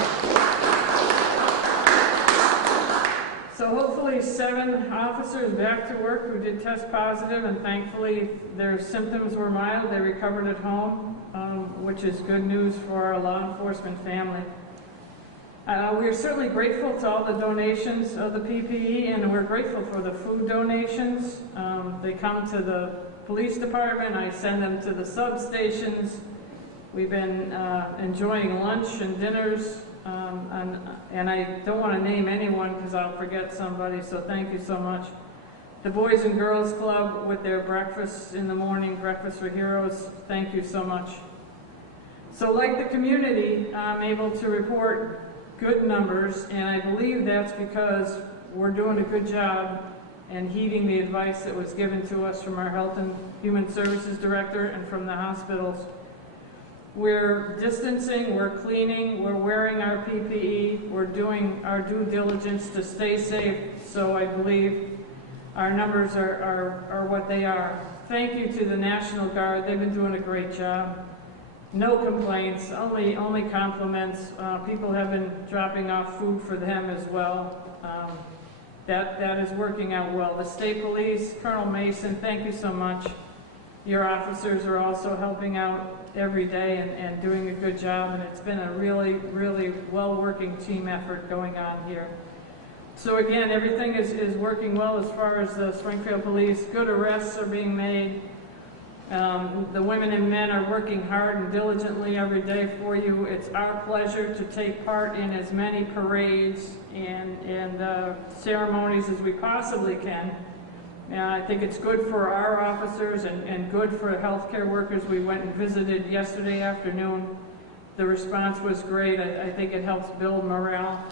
So hopefully 7 officers back to work who did test positive, and thankfully their symptoms were mild. They recovered at home, which is good news for our law enforcement family. We are certainly grateful to all the donations of the PPE, and we're grateful for the food donations. They come to the police department. I send them to the substations. We've been enjoying lunch and dinners. And I don't want to name anyone because I'll forget somebody, so thank you so much. The Boys and Girls Club with their breakfast in the morning, Breakfast for Heroes, thank you so much. So like the community, I'm able to report good numbers, and I believe that's because we're doing a good job and heeding the advice that was given to us from our Health and Human Services Director and from the hospitals. We're distancing, we're cleaning, we're wearing our PPE, we're doing our due diligence to stay safe, so I believe our numbers are what they are. Thank you to the National Guard. They've been doing a great job. No complaints, only compliments. People have been dropping off food for them as well. That is working out well. The State Police, Colonel Mason, thank you so much. Your officers are also helping out every day and doing a good job, and it's been a really, really well-working team effort going on here. So again, everything is working well as far as the Springfield Police. Good arrests are being made. The women and men are working hard and diligently every day for you. It's our pleasure to take part in as many parades and ceremonies as we possibly can. I think it's good for our officers and good for healthcare workers. We went and visited yesterday afternoon. The response was great. I think it helps build morale.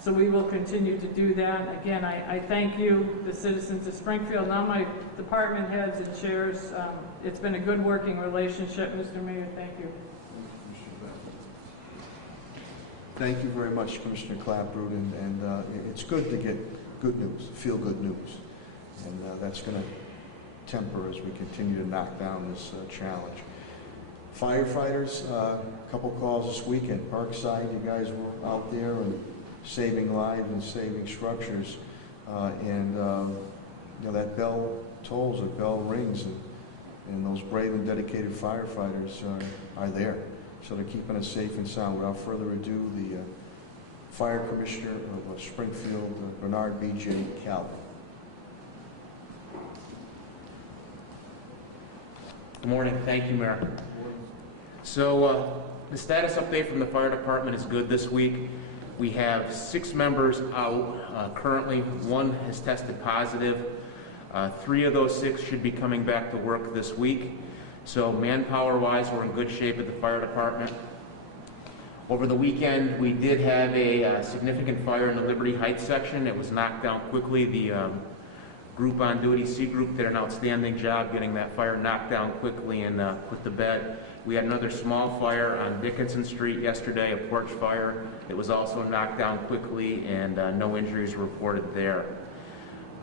So we will continue to do that. Again, I thank you, the citizens of Springfield, and all my department heads and chairs. It's been a good working relationship. Mr. Mayor, thank you. Thank you very much, Commissioner Clapprood, and it's good to get good news, feel-good news. And that's going to temper as we continue to knock down this challenge. Firefighters, a couple calls this week at Parkside. You guys were out there and saving lives and saving structures. You know, that bell tolls, that bell rings, and those brave and dedicated firefighters are there. So they're keeping us safe and sound. Without further ado, the Fire Commissioner of Springfield, Bernard B.J. Calvin. Good morning. Thank you, Mayor. So the status update from the fire department is good this week. We have 6 members out currently. 1 has tested positive. 3 of those 6 should be coming back to work this week. So manpower-wise, we're in good shape at the fire department. Over the weekend, we did have a significant fire in the Liberty Heights section. It was knocked down quickly. The group on duty, C group, did an outstanding job getting that fire knocked down quickly and put to bed. We had another small fire on Dickinson Street yesterday, a porch fire. It was also knocked down quickly, and no injuries reported there.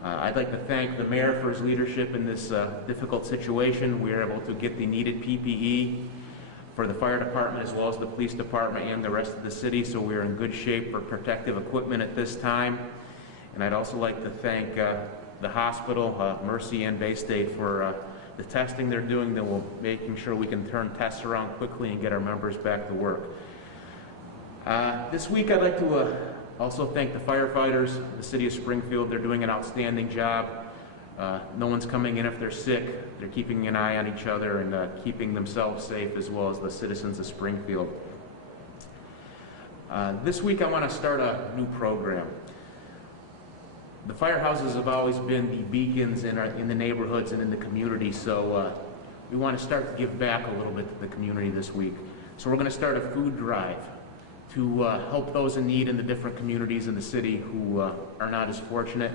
I'd like to thank the mayor for his leadership in this difficult situation. We were able to get the needed PPE for the fire department as well as the police department and the rest of the city, so we're in good shape for protective equipment at this time. And I'd also like to thank the hospital, Mercy and Bay State, for the testing they're doing, that will making sure we can turn tests around quickly and get our members back to work. This week I'd like to also thank the firefighters, the city of Springfield. They're doing an outstanding job. No one's coming in if they're sick. They're keeping an eye on each other and keeping themselves safe, as well as the citizens of Springfield. This week I want to start a new program. The firehouses have always been the beacons in the neighborhoods and in the community, so we want to start to give back a little bit to the community this week. So we're going to start a food drive to help those in need in the different communities in the city who are not as fortunate.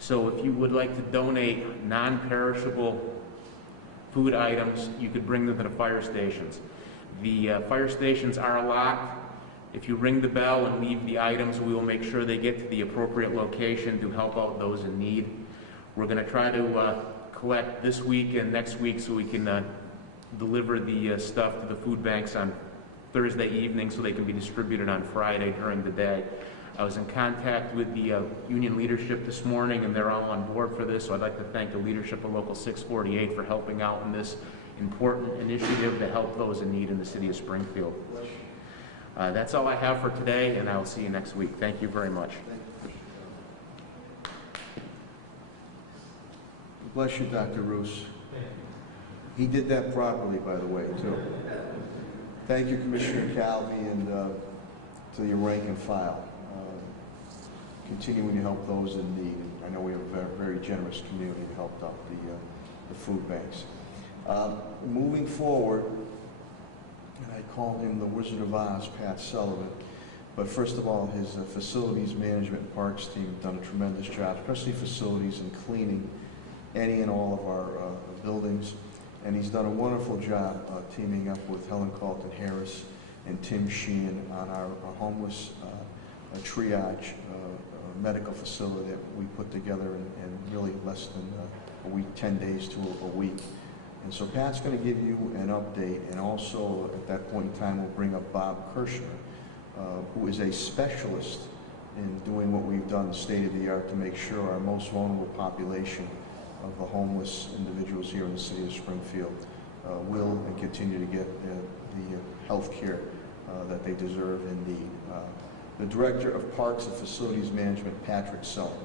So if you would like to donate non-perishable food items, you could bring them to the fire stations. The fire stations are locked. If you ring the bell and leave the items, we will make sure they get to the appropriate location to help out those in need. We're going to try to collect this week and next week so we can deliver the stuff to the food banks on Thursday evening so they can be distributed on Friday during the day. I was in contact with the union leadership this morning, and they're all on board for this, so I'd like to thank the leadership of Local 648 for helping out in this important initiative to help those in need in the city of Springfield. That's all I have for today, and I will see you next week. Thank you very much. Bless you, Dr. Roos. He did that properly, by the way, too. Thank you, Commissioner Calvi, and to your rank and file. Continuing to help those in need. I know we have a very generous community that helped out the food banks. Moving forward, and I called him the Wizard of Oz, Pat Sullivan. But first of all, his facilities management and parks team have done a tremendous job, especially facilities and cleaning any and all of our buildings. And he's done a wonderful job teaming up with Helen Colton Harris and Tim Sheehan on our homeless triage medical facility that we put together in really less than a week, 10 days to a week. And so Pat's going to give you an update, and also at that point in time we'll bring up Bob Kirshner, who is a specialist in doing what we've done state-of-the-art to make sure our most vulnerable population of the homeless individuals here in the city of Springfield will and continue to get the health care that they deserve and need. The Director of Parks and Facilities Management, Patrick Sullivan.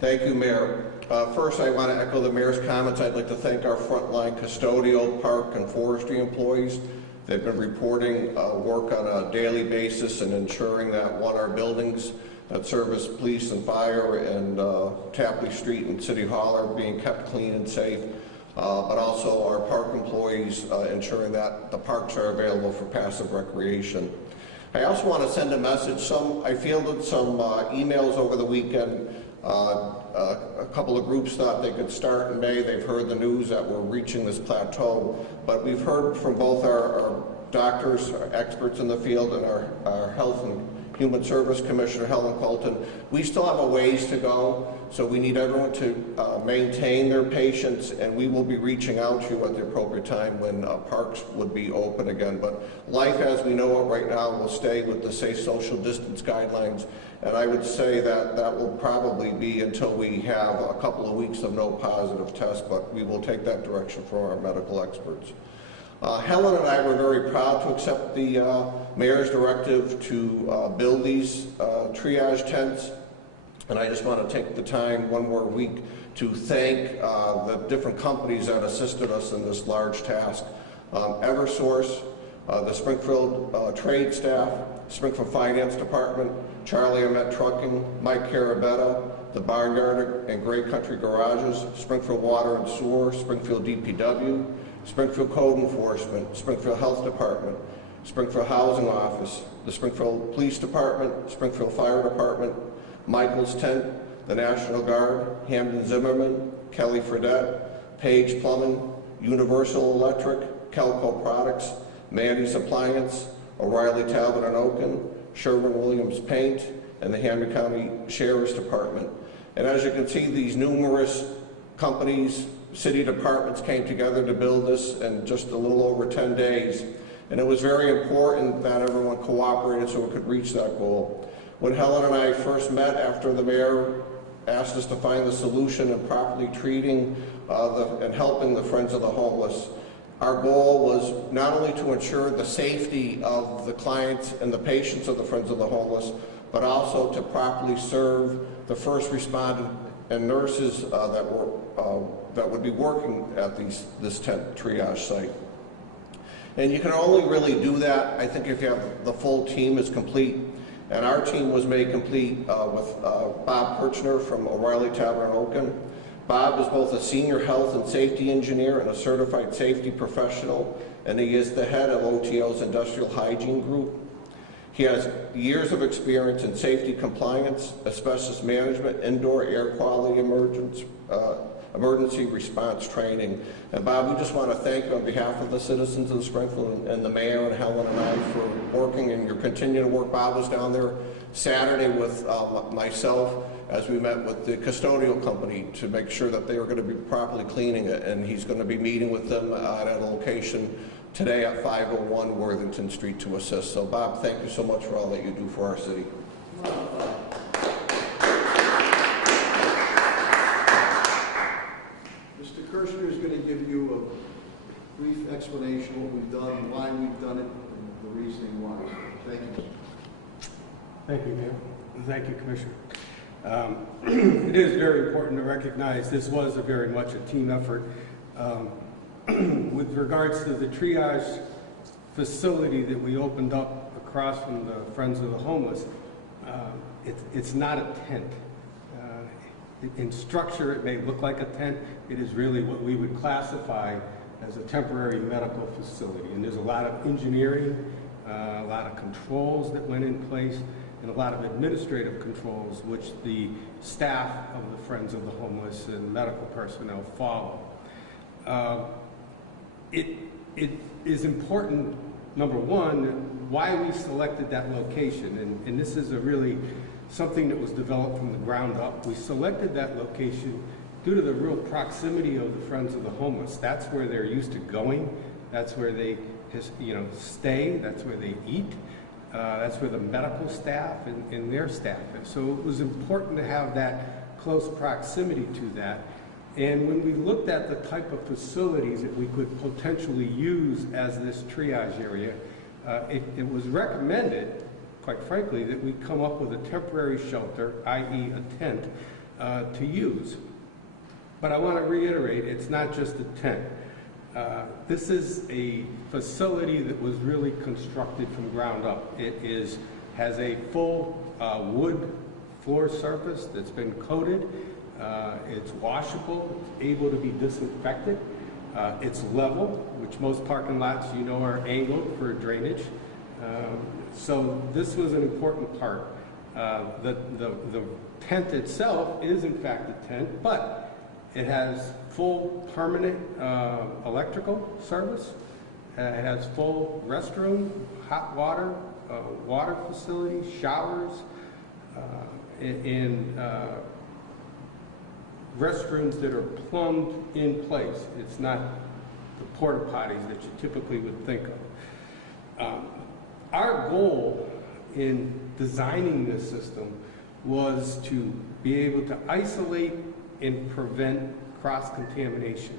Thank you, Mayor. First, I want to echo the Mayor's comments. I'd like to thank our frontline custodial, park, and forestry employees. They've been reporting work on a daily basis and ensuring that, one, our buildings that service police and fire and Tapley Street and City Hall are being kept clean and safe, but also our park employees ensuring that the parks are available for passive recreation. I also want to send a message. I fielded some emails over the weekend. A couple of groups thought they could start in May. They've heard the news that we're reaching this plateau, but we've heard from both our doctors, our experts in the field, and our Health and Human Service Commissioner, Helen Colton. We still have a ways to go, so we need everyone to maintain their patience, and we will be reaching out to you at the appropriate time when parks would be open again. But life as we know it right now will stay with the safe social distance guidelines, and I would say that that will probably be until we have a couple of weeks of no positive tests, but we will take that direction from our medical experts. Helen and I were very proud to accept the Mayor's directive to build these triage tents. And I just want to take the time one more week to thank the different companies that assisted us in this large task. Eversource, the Springfield trade staff, Springfield Finance Department, Charlie Amet Trucking, Mike Carabetta, the Barnyard and Great Country Garages, Springfield Water and Sewer, Springfield DPW, Springfield Code Enforcement, Springfield Health Department, Springfield Housing Office, the Springfield Police Department, Springfield Fire Department, Michael's Tent, the National Guard, Hamden Zimmerman, Kelly Fredette, Page Plumbing, Universal Electric, Kelco Products, Mandy's Appliance, O'Reilly Talbot and Oaken, Sherwin-Williams Paint, and the Hampden County Sheriff's Department. And as you can see, these numerous companies, city departments came together to build this in just a little over 10 days. And it was very important that everyone cooperated so we could reach that goal. When Helen and I first met after the mayor asked us to find the solution in properly treating and helping the Friends of the Homeless, our goal was not only to ensure the safety of the clients and the patients of the Friends of the Homeless, but also to properly serve the first responders and nurses that would be working at this tent triage site. And you can only really do that, I think, if you have the full team is complete. And our team was made complete with Bob Perchner from O'Reilly Talbot and Oaken. Bob is both a senior health and safety engineer and a certified safety professional, and he is the head of OTO's Industrial Hygiene Group. He has years of experience in safety compliance, asbestos management, indoor air quality emergency response training. And Bob, we just want to thank you on behalf of the citizens of Springfield and the mayor and Helen and I for working, and you're continuing to work. Bob was down there Saturday with myself as we met with the custodial company to make sure that they were going to be properly cleaning it, and he's going to be meeting with them at a location today at 501 Worthington Street to assist. So Bob, thank you so much for all that you do for our city. Mr. Kirshner is going to give you a brief explanation of what we've done, why we've done it, and the reasoning why. Thank you. Thank you, Mayor. Thank you, Commissioner. It is very important to recognize this was very much a team effort. With regards to the triage facility that we opened up across from the Friends of the Homeless, it's not a tent. In structure, it may look like a tent. It is really what we would classify as a temporary medical facility. And there's a lot of engineering, a lot of controls that went in place, and a lot of administrative controls which the staff of the Friends of the Homeless and medical personnel follow. It is important, number one, why we selected that location, and this is really something that was developed from the ground up. We selected that location due to the real proximity of the Friends of the Homeless. That's where they're used to going. That's where they stay. That's where they eat. That's where the medical staff and their staff is. So it was important to have that close proximity to that. And when we looked at the type of facilities that we could potentially use as this triage area, it was recommended, quite frankly, that we come up with a temporary shelter, i.e. a tent, to use. But I want to reiterate, it's not just a tent. This is a facility that was really constructed from ground up. It has a full wood floor surface that's been coated. It's washable, it's able to be disinfected. It's level, which most parking lots, are angled for drainage. So this was an important part. The tent itself is in fact a tent, but it has full permanent electrical service. It has full restroom, hot water, water facility, showers, and restrooms that are plumbed in place. It's not the porta potties that you typically would think of. Our goal in designing this system was to be able to isolate and prevent cross-contamination.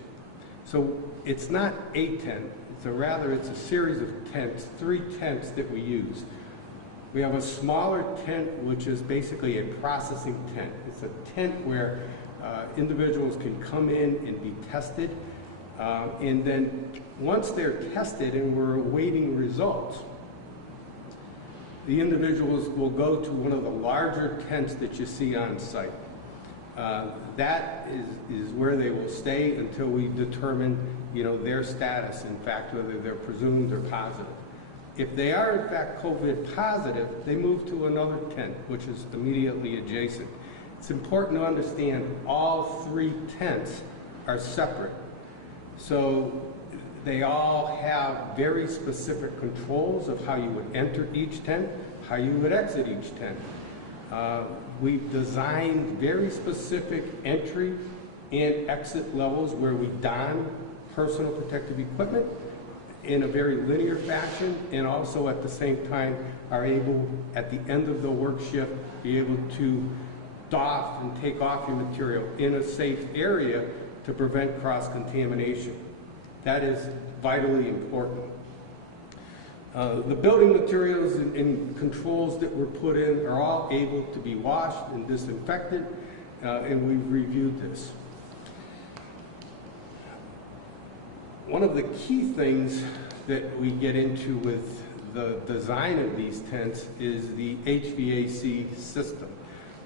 So it's not a tent, it's a series of tents, 3 tents that we use. We have a smaller tent, which is basically a processing tent. It's a tent where individuals can come in and be tested. And then once they're tested and we're awaiting results, the individuals will go to one of the larger tents that you see on site. That is where they will stay until we determine, their status, in fact, whether they're presumed or positive. If they are, in fact, COVID positive, they move to another tent, which is immediately adjacent. It's important to understand all 3 tents are separate. So they all have very specific controls of how you would enter each tent, how you would exit each tent. We've designed very specific entry and exit levels where we don personal protective equipment in a very linear fashion, and also at the same time are able, at the end of the work shift, be able to doff and take off your material in a safe area to prevent cross-contamination. That is vitally important. The building materials and controls that were put in are all able to be washed and disinfected, and we've reviewed this. One of the key things that we get into with the design of these tents is the HVAC system,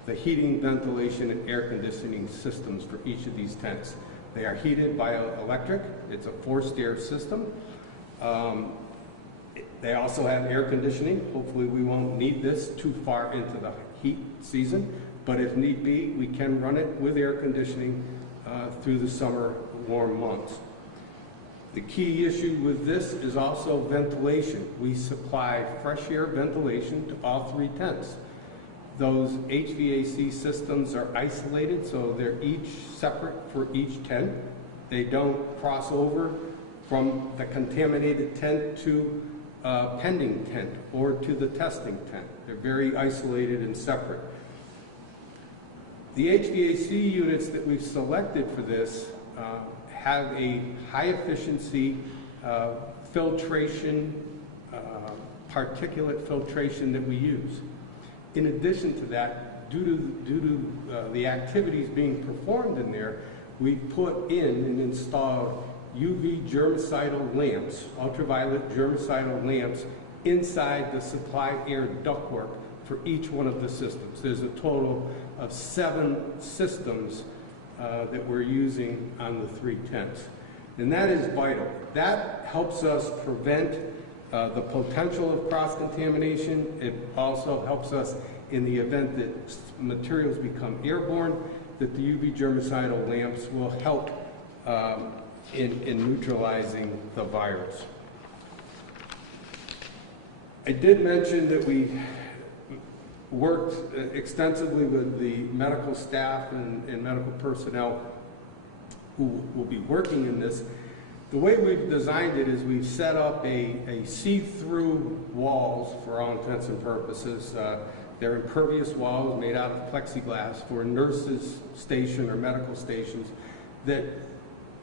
the heating, ventilation, and air conditioning systems for each of these tents. They are heated by electric. It's a forced air system. They also have air conditioning. Hopefully we won't need this too far into the heat season, but if need be, we can run it with air conditioning through the summer warm months. The key issue with this is also ventilation. We supply fresh air ventilation to all 3 tents. Those HVAC systems are isolated, so they're each separate for each tent. They don't cross over from the contaminated tent to a pending tent or to the testing tent. They're very isolated and separate. The HVAC units that we've selected for this have a high efficiency filtration, particulate filtration that we use. In addition to that, due to the activities being performed in there, we put in and installed UV germicidal lamps, ultraviolet germicidal lamps, inside the supply air ductwork for each one of the systems. There's a total of 7 systems that we're using on the 3 tents. And that is vital. That helps us prevent the potential of cross-contamination. It also helps us in the event that materials become airborne, that the UV germicidal lamps will help in neutralizing the virus. I did mention that we worked extensively with the medical staff and medical personnel who will be working in this. The way we've designed it is we've set up a see-through walls for all intents and purposes. They're impervious walls made out of plexiglass for nurses' station or medical stations that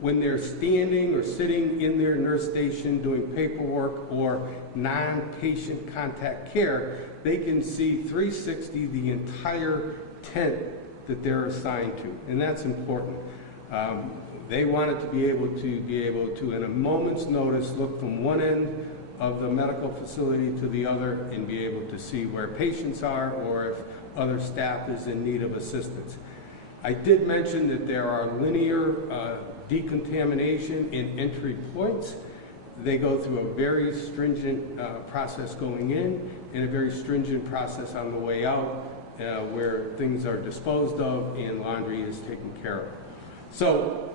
when they're standing or sitting in their nurse station doing paperwork or non-patient contact care, they can see 360 the entire tent that they're assigned to, and that's important. They wanted to be able to, in a moment's notice, look from one end of the medical facility to the other and be able to see where patients are or if other staff is in need of assistance. I did mention that there are linear decontamination in entry points. They go through a very stringent process going in and a very stringent process on the way out where things are disposed of and laundry is taken care of. So,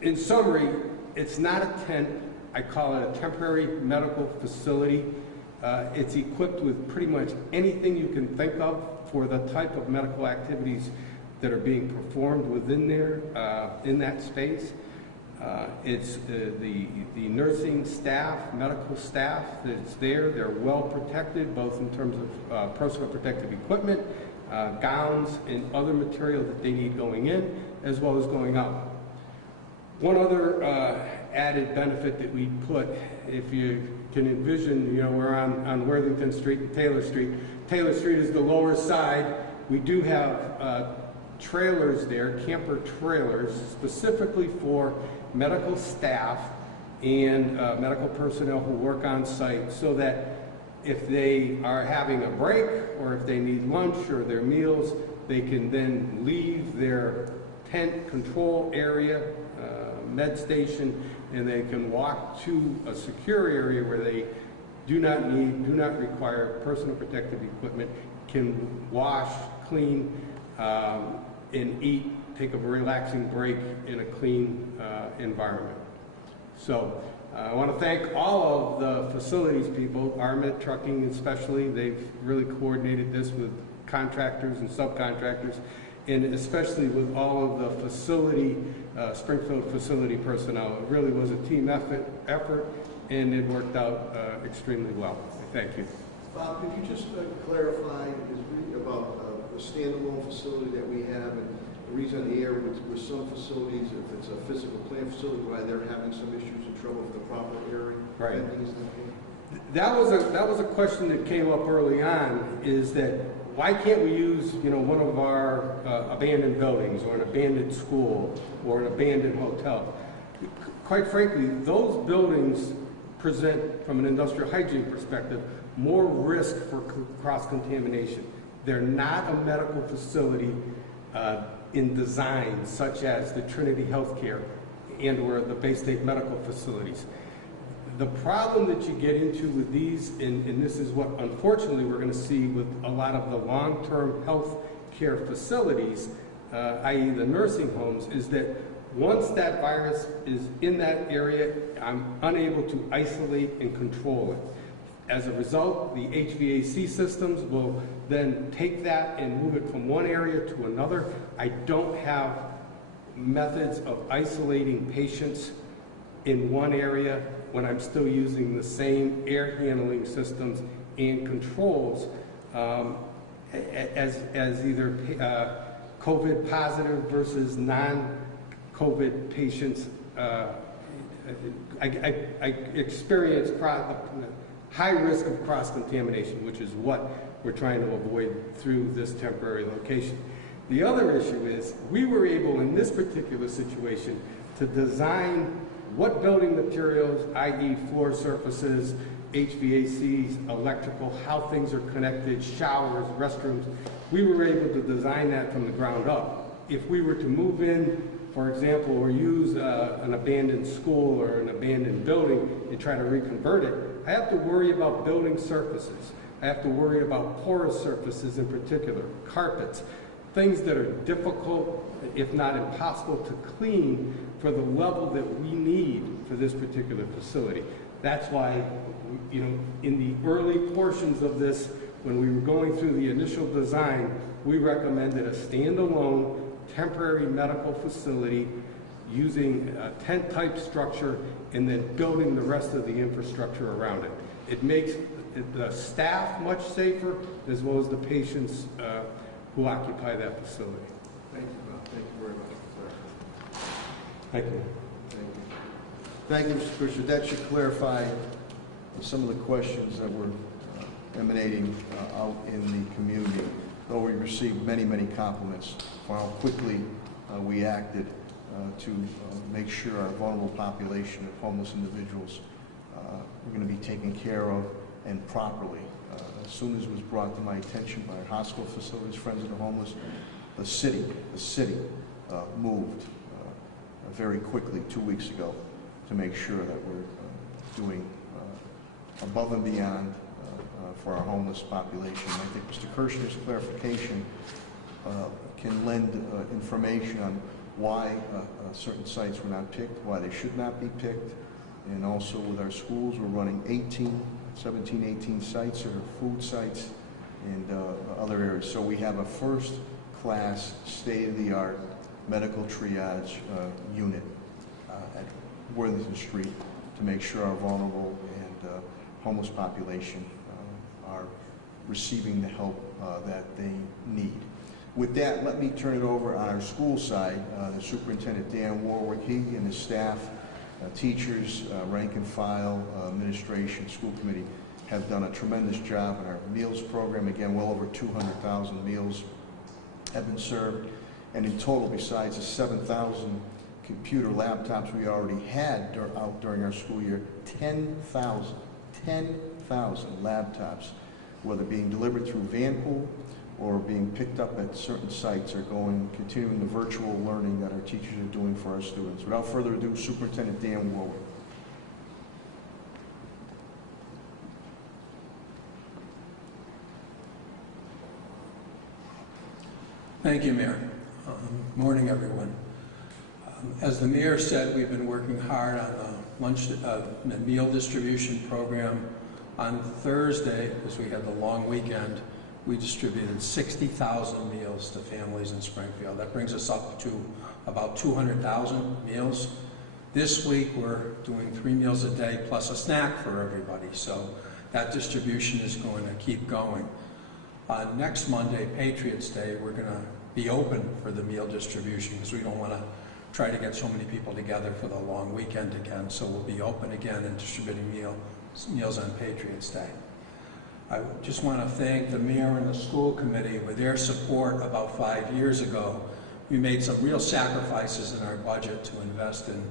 in summary, it's not a tent. I call it a temporary medical facility. It's equipped with pretty much anything you can think of for the type of medical activities that are being performed within there, in that space. It's the nursing staff, medical staff that's there. They're well protected, both in terms of personal protective equipment, gowns, and other material that they need going in, as well as going out. One other added benefit that we put, if you can envision, we're on Worthington Street and Taylor Street. Taylor Street is the lower side. We do have trailers there, camper trailers, specifically for medical staff and medical personnel who work on site, so that if they are having a break or if they need lunch or their meals, they can then leave their tent control area, med station, and they can walk to a secure area where they do not require personal protective equipment, can wash, clean, and eat, take a relaxing break in a clean environment. So I want to thank all of the facilities people, Armit Trucking especially. They've really coordinated this with contractors and subcontractors, and especially with all of the facility, Springfield facility personnel. It really was a team effort, and it worked out extremely well. Thank you. Bob, could you just clarify about the standalone facility that we have, and the reason on the air with some facilities, if it's a physical plant facility, why they're having some issues and trouble with the proper area? Right. That That was a question that came up early on, is that why can't we use, one of our abandoned buildings or an abandoned school or an abandoned hotel? Quite frankly, those buildings present, from an industrial hygiene perspective, more risk for cross-contamination. They're not a medical facility in design, such as the Trinity Healthcare and or the Bay State medical facilities. The problem that you get into with these, and this is what unfortunately we're going to see with a lot of the long-term health care facilities, i.e. the nursing homes, is that once that virus is in that area, I'm unable to isolate and control it. As a result, the HVAC systems will then take that and move it from one area to another. I don't have methods of isolating patients in one area when I'm still using the same air handling systems and controls as either COVID positive versus non-COVID patients. I experience high risk of cross-contamination, which is what we're trying to avoid through this temporary location. The other issue is we were able in this particular situation to design what building materials, i.e. floor surfaces, HVACs, electrical, how things are connected, showers, restrooms. We were able to design that from the ground up. If we were to move in, for example, or use an abandoned school or an abandoned building and try to reconvert it, I have to worry about building surfaces. I have to worry about porous surfaces in particular, carpets, things that are difficult, if not impossible, to clean for the level that we need for this particular facility. That's why, in the early portions of this, when we were going through the initial design, we recommended a standalone temporary medical facility using a tent-type structure and then building the rest of the infrastructure around it. It makes the staff much safer, as well as the patients who occupy that facility. Thank you, Bob. Thank you very much. Thank you. Thank you, Mr. Fisher. That should clarify some of the questions that were emanating out in the community. Though we received many, many compliments for how quickly we acted to make sure our vulnerable population of homeless individuals were going to be taken care of and properly. As soon as it was brought to my attention by our hospital facilities, Friends of the Homeless, the city moved very quickly 2 weeks ago to make sure that we're doing above and beyond for our homeless population. I think Mr. Kirshner's clarification can lend information on why certain sites were not picked, why they should not be picked, and also with our schools, we're running 17, 18 sites that are food sites and other areas. So we have a first-class, state-of-the-art medical triage unit at Worthington Street to make sure our vulnerable and homeless population are receiving the help that they need. With that, let me turn it over on our school side. The Superintendent Dan Warwick, he and his staff, teachers, rank and file, administration, school committee have done a tremendous job in our meals program. Again, well over 200,000 meals have been served. And in total, besides the 7,000 computer laptops we already had out during our school year, 10,000 laptops, whether being delivered through Vanpool or being picked up at certain sites, are continuing the virtual learning that our teachers are doing for our students. Without further ado, Superintendent Dan Warwick. Thank you, Mayor. Morning, everyone. As the Mayor said, we've been working hard on the meal distribution program. On Thursday, because we had the long weekend, we distributed 60,000 meals to families in Springfield. That brings us up to about 200,000 meals. This week, we're doing 3 meals a day plus a snack for everybody. So that distribution is going to keep going. On next Monday, Patriots Day, we're going to be open for the meal distribution because we don't want to try to get so many people together for the long weekend again. So we'll be open again and distributing meals on Patriots Day. I just want to thank the mayor and the school committee. With their support about 5 years ago, we made some real sacrifices in our budget to invest in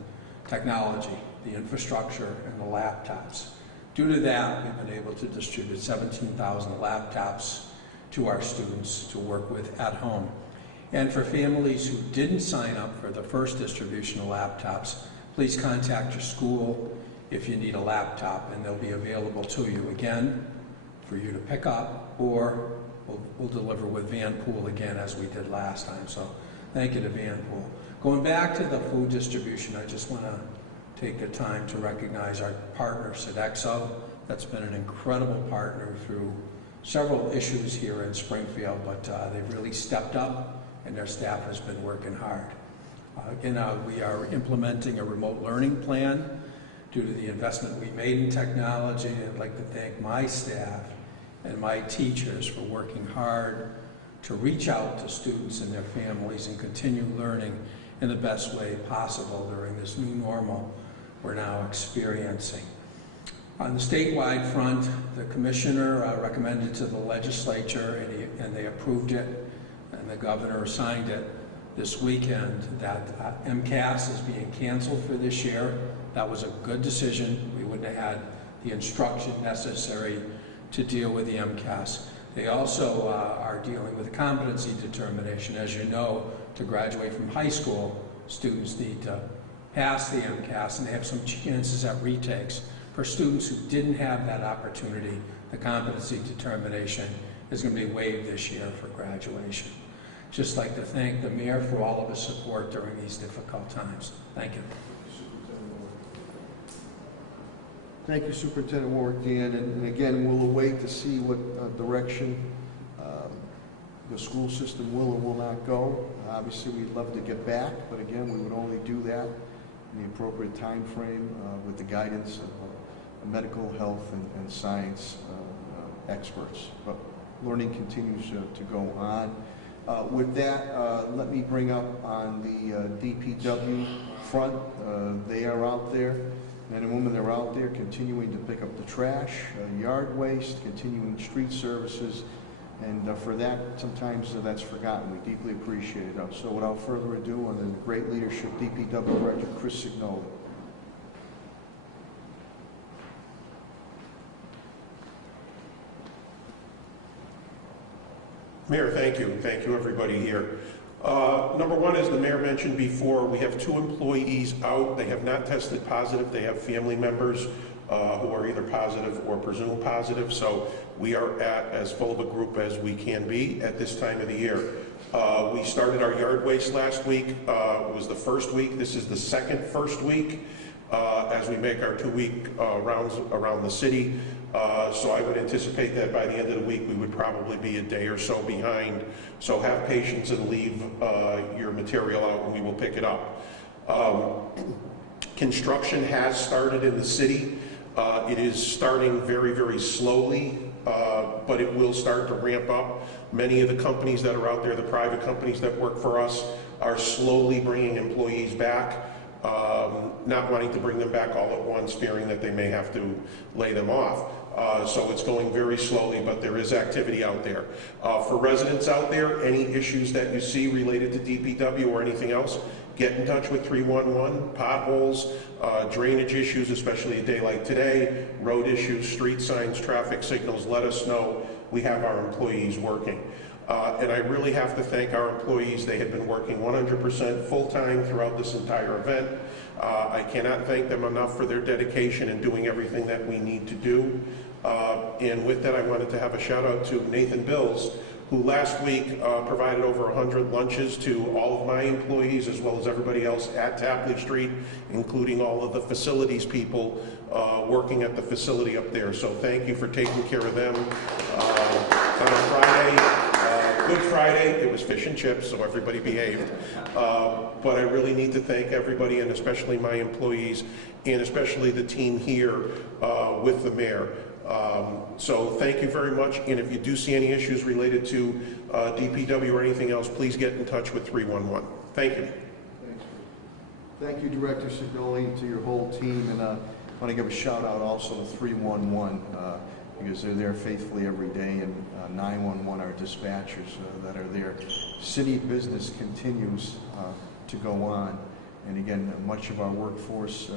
technology, the infrastructure, and the laptops. Due to that, we've been able to distribute 17,000 laptops to our students to work with at home. And for families who didn't sign up for the first distribution of laptops, please contact your school if you need a laptop, and they'll be available to you again for you to pick up, or we'll deliver with Vanpool again as we did last time. So thank you to Vanpool. Going back to the food distribution, I just want to take the time to recognize our partner, Sodexo. That's been an incredible partner through several issues here in Springfield, but they've really stepped up and their staff has been working hard. Again, we are implementing a remote learning plan due to the investment we made in technology. I'd like to thank my staff and my teachers for working hard to reach out to students and their families and continue learning in the best way possible during this new normal we're now experiencing. On the statewide front, the commissioner recommended to the legislature, and they approved it, and the governor signed it this weekend, that MCAS is being canceled for this year. That was a good decision. We wouldn't have had the instruction necessary to deal with the MCAS. They also are dealing with a competency determination. As you know, to graduate from high school, students need to pass the MCAS, and they have some chances at retakes. For students who didn't have that opportunity, the competency determination is going to be waived this year for graduation. Just like to thank the mayor for all of his support during these difficult times. Thank you. Thank you, Superintendent Warwick, Dan. And again, we'll await to see what direction the school system will or will not go. Obviously, we'd love to get back, but again, we would only do that in the appropriate time frame with the guidance of medical, health, and science experts. But learning continues to go on. With that, let me bring up on the DPW front. They are out there. Men and women, they're out there continuing to pick up the trash, yard waste, continuing street services, and for that, sometimes that's forgotten. We deeply appreciate it. So without further ado, under the great leadership, DPW Director Chris Signoli. Mayor, thank you. Thank you, everybody here. Number one, as the mayor mentioned before, we have 2 employees out. They have not tested positive. They have family members who are either positive or presumed positive. So we are at as full of a group as we can be at this time of the year. We started our yard waste last week. It was the first week. This is the second first week as we make our 2-week rounds around the city. So I would anticipate that by the end of the week we would probably be a day or so behind. So have patience and leave your material out and we will pick it up. Construction has started in the city. It is starting very, very slowly, but it will start to ramp up. Many of the companies that are out there, the private companies that work for us, are slowly bringing employees back. Not wanting to bring them back all at once, fearing that they may have to lay them off. So it's going very slowly, but there is activity out there. For residents out there, any issues that you see related to DPW or anything else, get in touch with 311, potholes, drainage issues, especially a day like today, road issues, street signs, traffic signals, let us know. We have our employees working. And I really have to thank our employees. They have been working 100% full-time throughout this entire event. I cannot thank them enough for their dedication and doing everything that we need to do. And with that, I wanted to have a shout out to Nathan Bills, who last week provided over 100 lunches to all of my employees as well as everybody else at Tapley Street, including all of the facilities people working at the facility up there. So thank you for taking care of them. On a Friday, Good Friday, it was fish and chips, so everybody behaved. But I really need to thank everybody, and especially my employees, and especially the team here with the mayor. So thank you very much, and if you do see any issues related to DPW or anything else, please get in touch with 311. Thank you. Thank you, Director Signoli, and to your whole team, and I want to give a shout out also to 311 because they're there faithfully every day, and 911 our dispatchers that are there. City business continues to go on, and again, much of our workforce,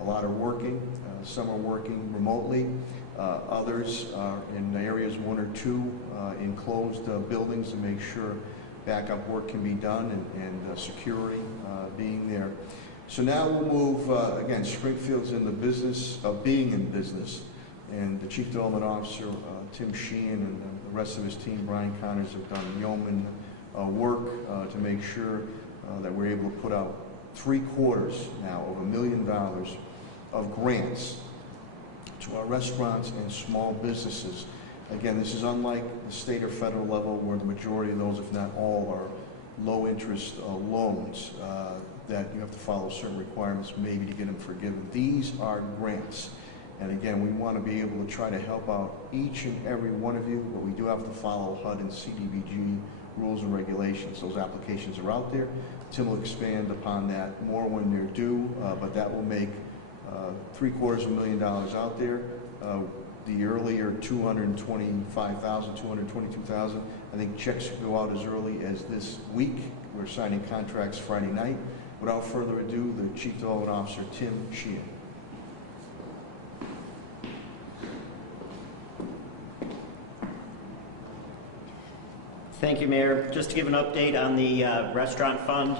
a lot are working, some are working remotely, others are in areas 1 or 2 enclosed buildings to make sure backup work can be done, and security being there. So now we'll move, again, Springfield's in the business of being in business, and the Chief Development Officer, Tim Sheehan, and the rest of his team, Brian Connors, have done yeoman work to make sure that we're able to put out 3/4 now of $1 million of grants to our restaurants and small businesses. Again, this is unlike the state or federal level where the majority of those, if not all, are low-interest loans that you have to follow certain requirements maybe to get them forgiven. These are grants. And again, we want to be able to try to help out each and every one of you, but we do have to follow HUD and CDBG rules and regulations. Those applications are out there. Tim will expand upon that more when they're due, but that will make $750,000 out there. The earlier 225,000, 222,000. I think checks should go out as early as this week. We're signing contracts Friday night. Without further ado, the Chief Development Officer, Tim Sheehan. Thank you, Mayor. Just to give an update on the restaurant fund,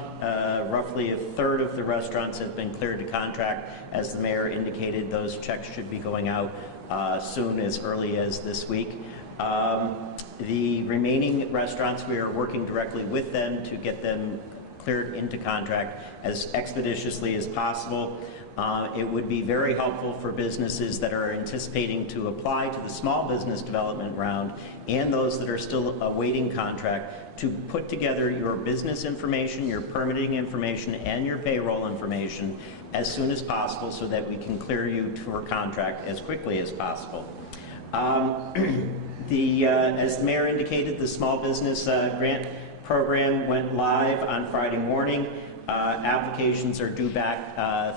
roughly 1/3 of the restaurants have been cleared to contract. As the Mayor indicated, those checks should be going out soon, as early as this week. The remaining restaurants, we are working directly with them to get them cleared into contract as expeditiously as possible. It would be very helpful for businesses that are anticipating to apply to the small business development round and those that are still awaiting contract to put together your business information, your permitting information, and your payroll information as soon as possible so that we can clear you for contract as quickly as possible. As the Mayor indicated, the small business grant program went live on Friday morning. Applications are due back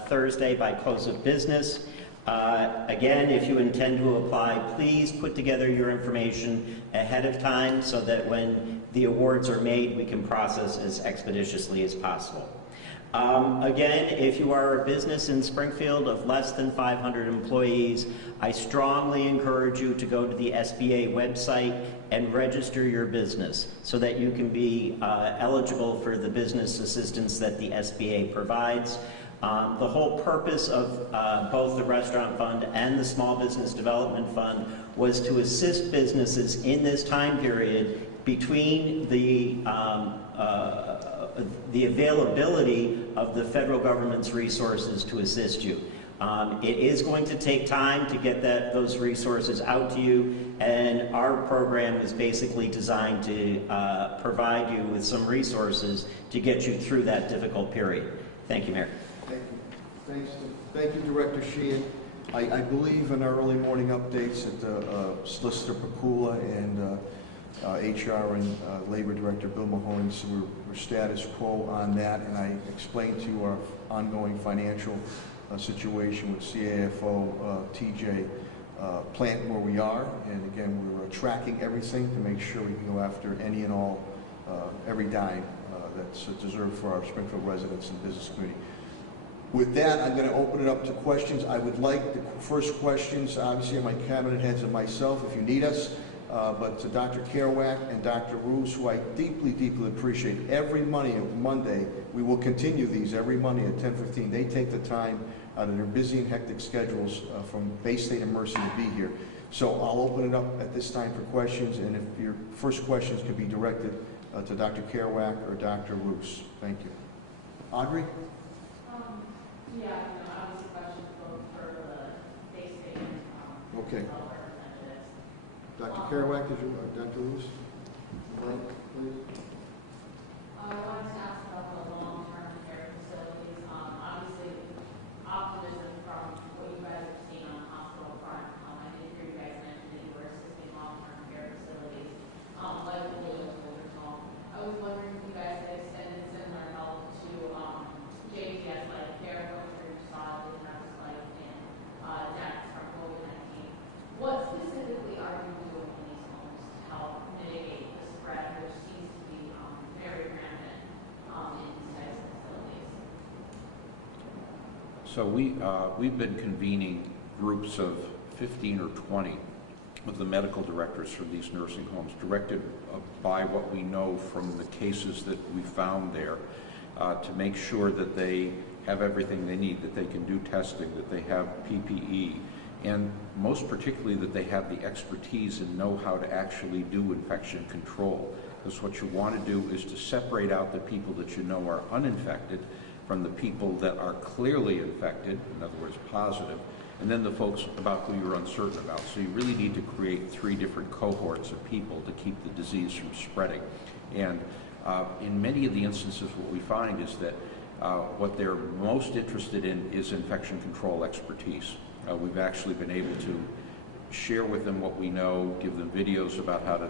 Thursday by close of business. Again, if you intend to apply, please put together your information ahead of time so that when the awards are made, we can process as expeditiously as possible. Again, if you are a business in Springfield of less than 500 employees, I strongly encourage you to go to the SBA website and register your business so that you can be eligible for the business assistance that the SBA provides. The whole purpose of both the Restaurant Fund and the Small Business Development Fund was to assist businesses in this time period between the availability of the federal government's resources to assist you. It is going to take time to get those resources out to you, and our program is basically designed to provide you with some resources to get you through that difficult period. Thank you, Mayor. Thank you. Thank you, Director Sheehan. I believe in our early morning updates that Solicitor Pakula and HR and Labor Director Bill Mahoney, so we're status quo on that, and I explained to you our ongoing financial situation with CAFO, TJ, plant where we are, and again, we're tracking everything to make sure we can go after any and all, every dime that's deserved for our Springfield residents and business community. With that, I'm going to open it up to questions. I would like the first questions, obviously, my cabinet heads and myself, if you need us, but to Dr. Kerouac and Dr. Roos, who I deeply, deeply appreciate. Every Monday, we will continue these every Monday at 10:15. They take the time out of their busy and hectic schedules from Bay State and Mercy to be here. So I'll open it up at this time for questions, and if your first questions could be directed to Dr. Kerouac or Dr. Roos. Thank you. Audrey? Yeah, I was a question for the Bay State Okay. representatives. Dr. Kerouac, did you, Dr. Roos? Mike, please. I wanted to ask about the long-term care facilities. Obviously, optimism from what you guys have seen on the hospital front. I did hear you guys mention that you were assisting long-term care facilities, like the Williams Older Home. I was wondering if you guys had extended similar help to JPS, like care, what you saw in Harvest Life and deaths from COVID-19. What specifically are you doing in these homes to help mitigate the spread, which seems to be very rampant in these types of facilities? So we've been convening groups of 15 or 20 with the medical directors from these nursing homes, directed by what we know from the cases that we found there, to make sure that they have everything they need, that they can do testing, that they have PPE, and most particularly that they have the expertise and know how to actually do infection control. Because what you want to do is to separate out the people that you know are uninfected from the people that are clearly infected, in other words, positive, and then the folks about who you're uncertain about. So you really need to create 3 different cohorts of people to keep the disease from spreading. And in many of the instances, what we find is that what they're most interested in is infection control expertise. We've actually been able to share with them what we know, give them videos about how to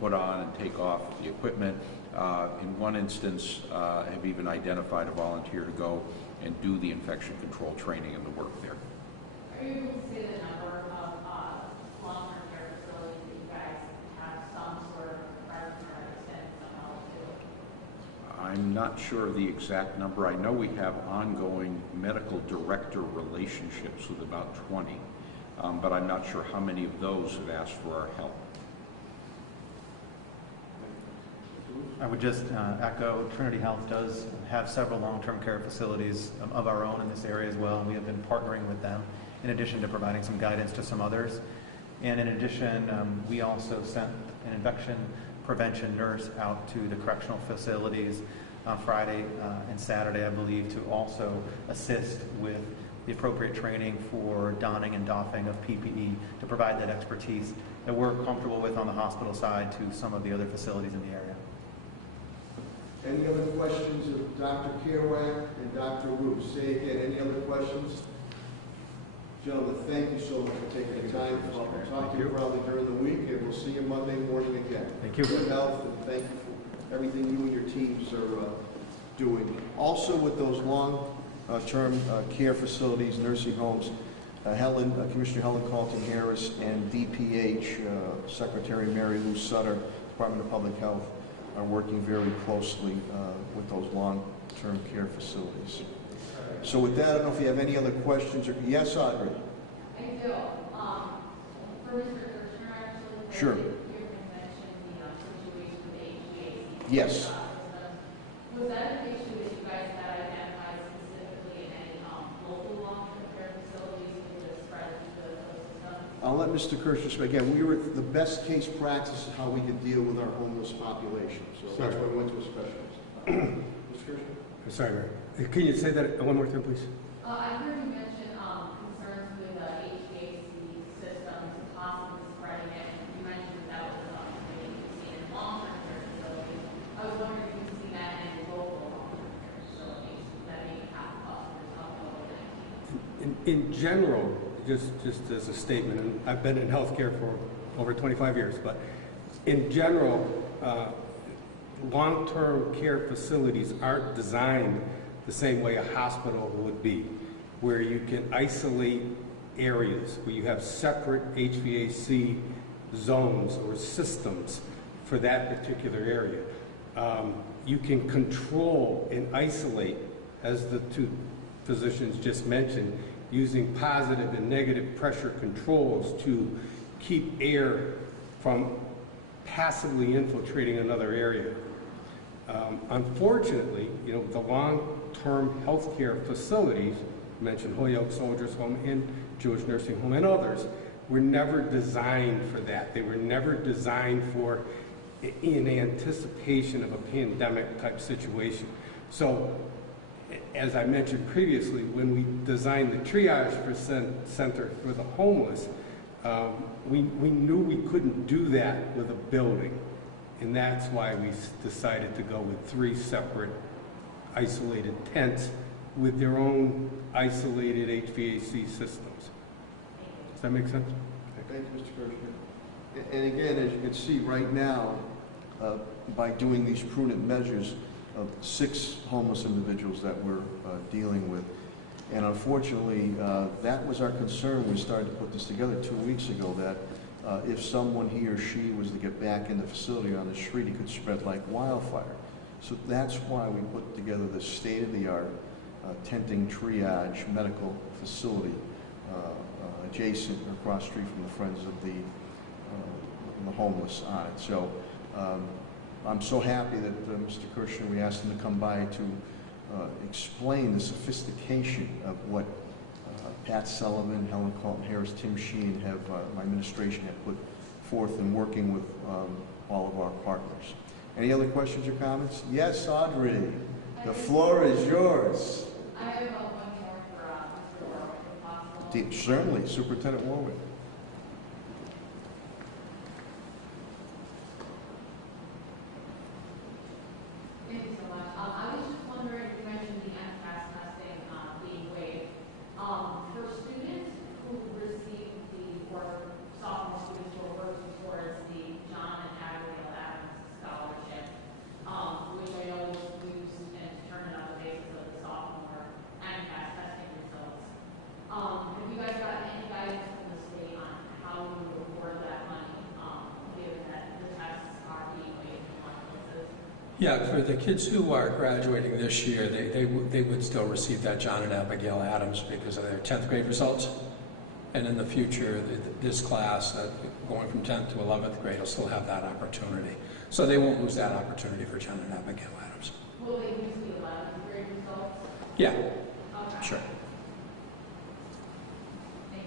put on and take off the equipment. In one instance, have even identified a volunteer to go and do the infection control training and the work there. Are you able to say the number of long-term care facilities that you guys have some sort of presence or extended some help to? I'm not sure of the exact number. I know we have ongoing medical director relationships with about 20, but I'm not sure how many of those have asked for our help. I would just echo, Trinity Health does have several long-term care facilities of our own in this area as well, and we have been partnering with them in addition to providing some guidance to some others. And in addition, we also sent an infection prevention nurse out to the correctional facilities Friday and Saturday, I believe, to also assist with the appropriate training for donning and doffing of PPE to provide that expertise that we're comfortable with on the hospital side to some of the other facilities in the area. Any other questions of Dr. Kerouac and Dr. Roos? Say again, any other questions? Gentlemen, thank you so much for taking the time. I'll talk to you probably during the week, and we'll see you Monday morning again. Thank you. Good health, and thank you for everything you and your teams are doing. Also, with those long-term care facilities, nursing homes, Commissioner Helen Carlton-Harris and DPH Secretary Mary Lou Sutter, Department of Public Health, are working very closely with those long-term care facilities. So with that, I don't know if you have any other questions. Or yes, Audrey? I do. For Mr. Kirchner, actually, Sure. you mentioned the situation with the HVAC. Yes. Was that an issue that you guys had identified specifically in any local long-term care facilities with the spread of the system? I'll let Mr. Kirchner speak. Again, we were the best case practice of how we could deal with our homeless population. So that's why we went to a specialist. Mr. Kirchner? Sorry, Mayor. Can you say that one more time, please? I heard you mention concerns with the HVAC systems possibly spreading it. You mentioned that was something that you've seen in long-term care facilities. I was wondering if you've seen that in local long-term care facilities that maybe have customers of COVID-19. In general, just as a statement, and I've been in healthcare for over 25 years, but in general, long-term care facilities aren't designed the same way a hospital would be, where you can isolate areas where you have separate HVAC zones or systems for that particular area. You can control and isolate, as the two physicians just mentioned, using positive and negative pressure controls to keep air from passively infiltrating another area. Unfortunately, you know, the long-term healthcare facilities, mentioned Holyoke Soldiers Home and Jewish Nursing Home and others, were never designed for that. They were never designed for in anticipation of a pandemic type situation. So, as I mentioned previously, when we designed the triage center for the homeless, we knew we couldn't do that with a building. And that's why we decided to go with 3 separate isolated tents with their own isolated HVAC systems. Does that make sense? Thank you, Mr. Kirschner. And again, as you can see right now, by doing these prudent measures, 6 homeless individuals that we're dealing with. And unfortunately, that was our concern. We started to put this together 2 weeks ago, that if someone, he or she, was to get back in the facility on the street, it could spread like wildfire. So that's why we put together this state-of-the-art tenting triage medical facility adjacent or across the street from the Friends of the Homeless on it. So I'm so happy that Mr. Kirschner, we asked him to come by to explain the sophistication of what Pat Sullivan, Helen Colton Harris, Tim Sheen have, my administration have put forth in working with all of our partners. Any other questions or comments? Yes, Audrey, the floor is yours. I have one more for Mr. Warwick, if possible. Certainly, Superintendent Warwick. Thank you so much. I was just wondering, you mentioned the MCAS testing being waived. For students who receive or sophomore students who are working towards the John and Abigail Adams Scholarship, which I know is used and determined on the basis of the sophomore MCAS testing results. Have you guys gotten any guidance from the state on how you would award that money, given that the tests are being waived in one places? Yeah, for the kids who are graduating this year, they would still receive that John and Abigail Adams because of their 10th grade results. And in the future, this class, going from 10th to 11th grade, will still have that opportunity. So they won't lose that opportunity for John and Abigail Adams. Will they use the 11th grade results? Yeah, Okay. sure. Thank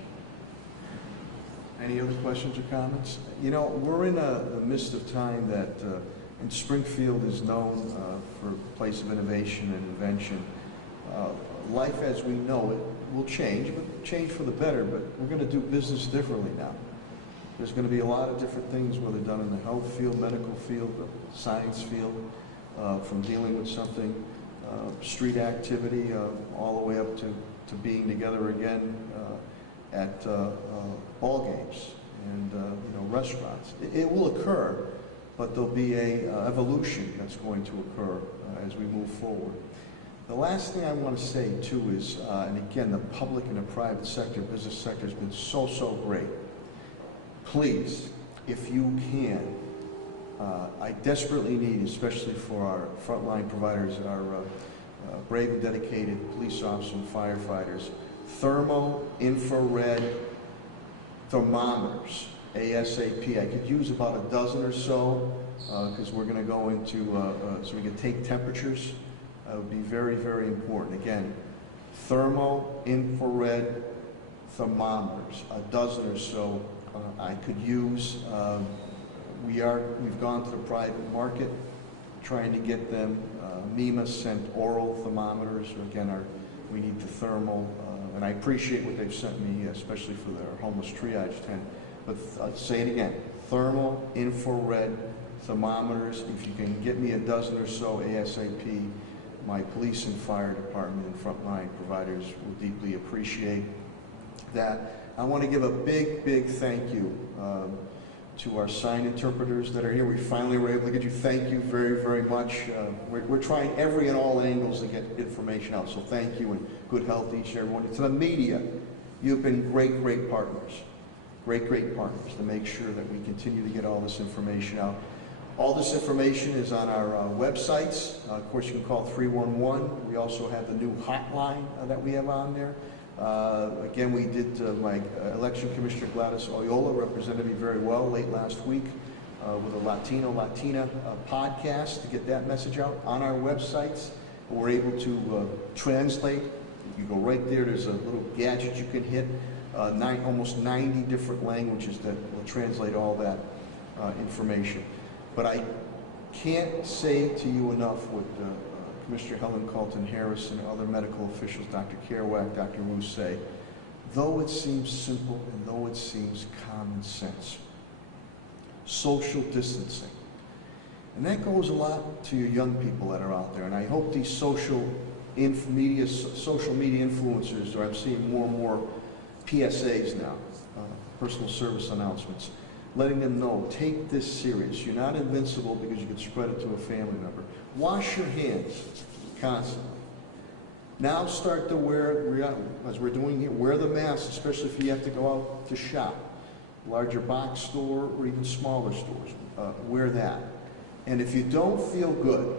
you. Any other questions or comments? You know, we're in the midst of time that and Springfield is known for a place of innovation and invention. Life as we know it will change, but change for the better, but we're going to do business differently now. There's going to be a lot of different things, whether done in the health field, medical field, the science field, from dealing with something, street activity, all the way up to being together again at ball games and you know, restaurants. It will occur, but there'll be a evolution that's going to occur as we move forward. The last thing I want to say too is, and again, the public and the private sector, business sector has been so great. Please, if you can, I desperately need, especially for our frontline providers, our brave and dedicated police officers and firefighters, thermal infrared thermometers. ASAP. I could use about a dozen or so because we're going to go into, so we can take temperatures. It would be very important. Again, thermal infrared thermometers, a dozen or so I could use. We've gone to the private market trying to get them. MEMA sent oral thermometers. Again, we need the thermal, and I appreciate what they've sent me, especially for their homeless triage tent. But I'll say it again, thermal infrared thermometers. If you can get me a dozen or so ASAP, my police and fire department and frontline providers will deeply appreciate that. I want to give a big thank you to our sign interpreters that are here. We finally were able to get you. Thank you very much. We're trying every and all angles to get information out, so thank you and good health to each and everyone. To the media, You've been great, great partners. Great, great partners to make sure that we continue to get all this information out. All this information is on our websites. Of course, you can call 311. We also have the new hotline that we have on there. Again, we did, my election commissioner Gladys Oyola represented me very well late last week with a Latina podcast to get that message out on our websites. We're able to translate. You go right there, there's a little gadget you can hit, almost 90 different languages that will translate all that information. But I can't say to you enough what Commissioner Helen Carlton Harris and other medical officials, Dr. Kerouac, Dr. Roos say. Though it seems simple and though it seems common sense, social distancing. And that goes a lot to your young people that are out there. And I hope these social media influencers, or I'm seeing more and more PSAs now, personal service announcements, letting them know, take this serious. You're not invincible because you can spread it to a family member. Wash your hands constantly. Now start to wear, as we're doing here, wear the mask, especially if you have to go out to shop. Larger box store or even smaller stores, wear that. And if you don't feel good,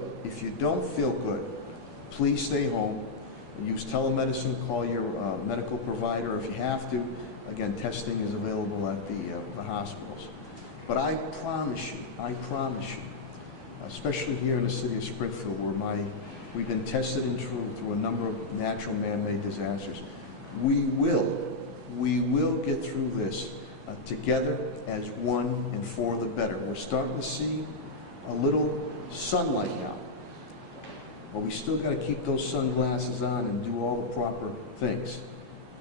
please stay home. Use telemedicine, call your medical provider if you have to. Again, testing is available at the hospitals. But I promise you, especially here in the city of Springfield, where we've been tested and through a number of natural man-made disasters, we will get through this together as one and for the better. We're starting to see a little sunlight now, but we still got to keep those sunglasses on and do all the proper things.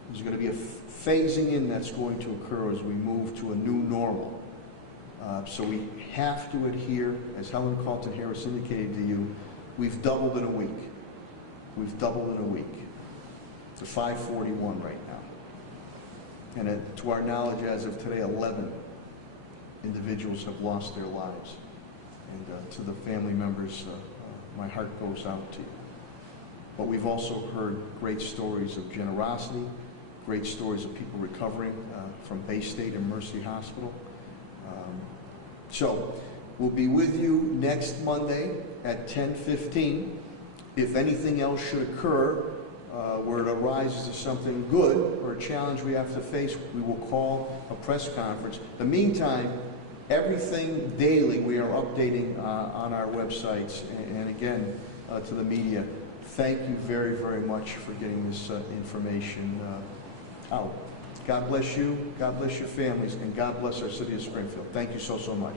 There's going to be a phasing in that's going to occur as we move to a new normal. So we have to adhere, as Helen Carlton Harris indicated to you, we've doubled in a week. To 541 right now. And to our knowledge, as of today, 11 individuals have lost their lives. And to the family members, my heart goes out to you. But we've also heard great stories of generosity, great stories of people recovering from Bay State and Mercy Hospital. So we'll be with you next Monday at 10:15. If anything else should occur where it arises to something good or a challenge we have to face, we will call a press conference. In the meantime, everything daily we are updating on our websites. And again, to the media, thank you very, very much for getting this information out. God bless you, God bless your families, and God bless our city of Springfield. Thank you so, so much.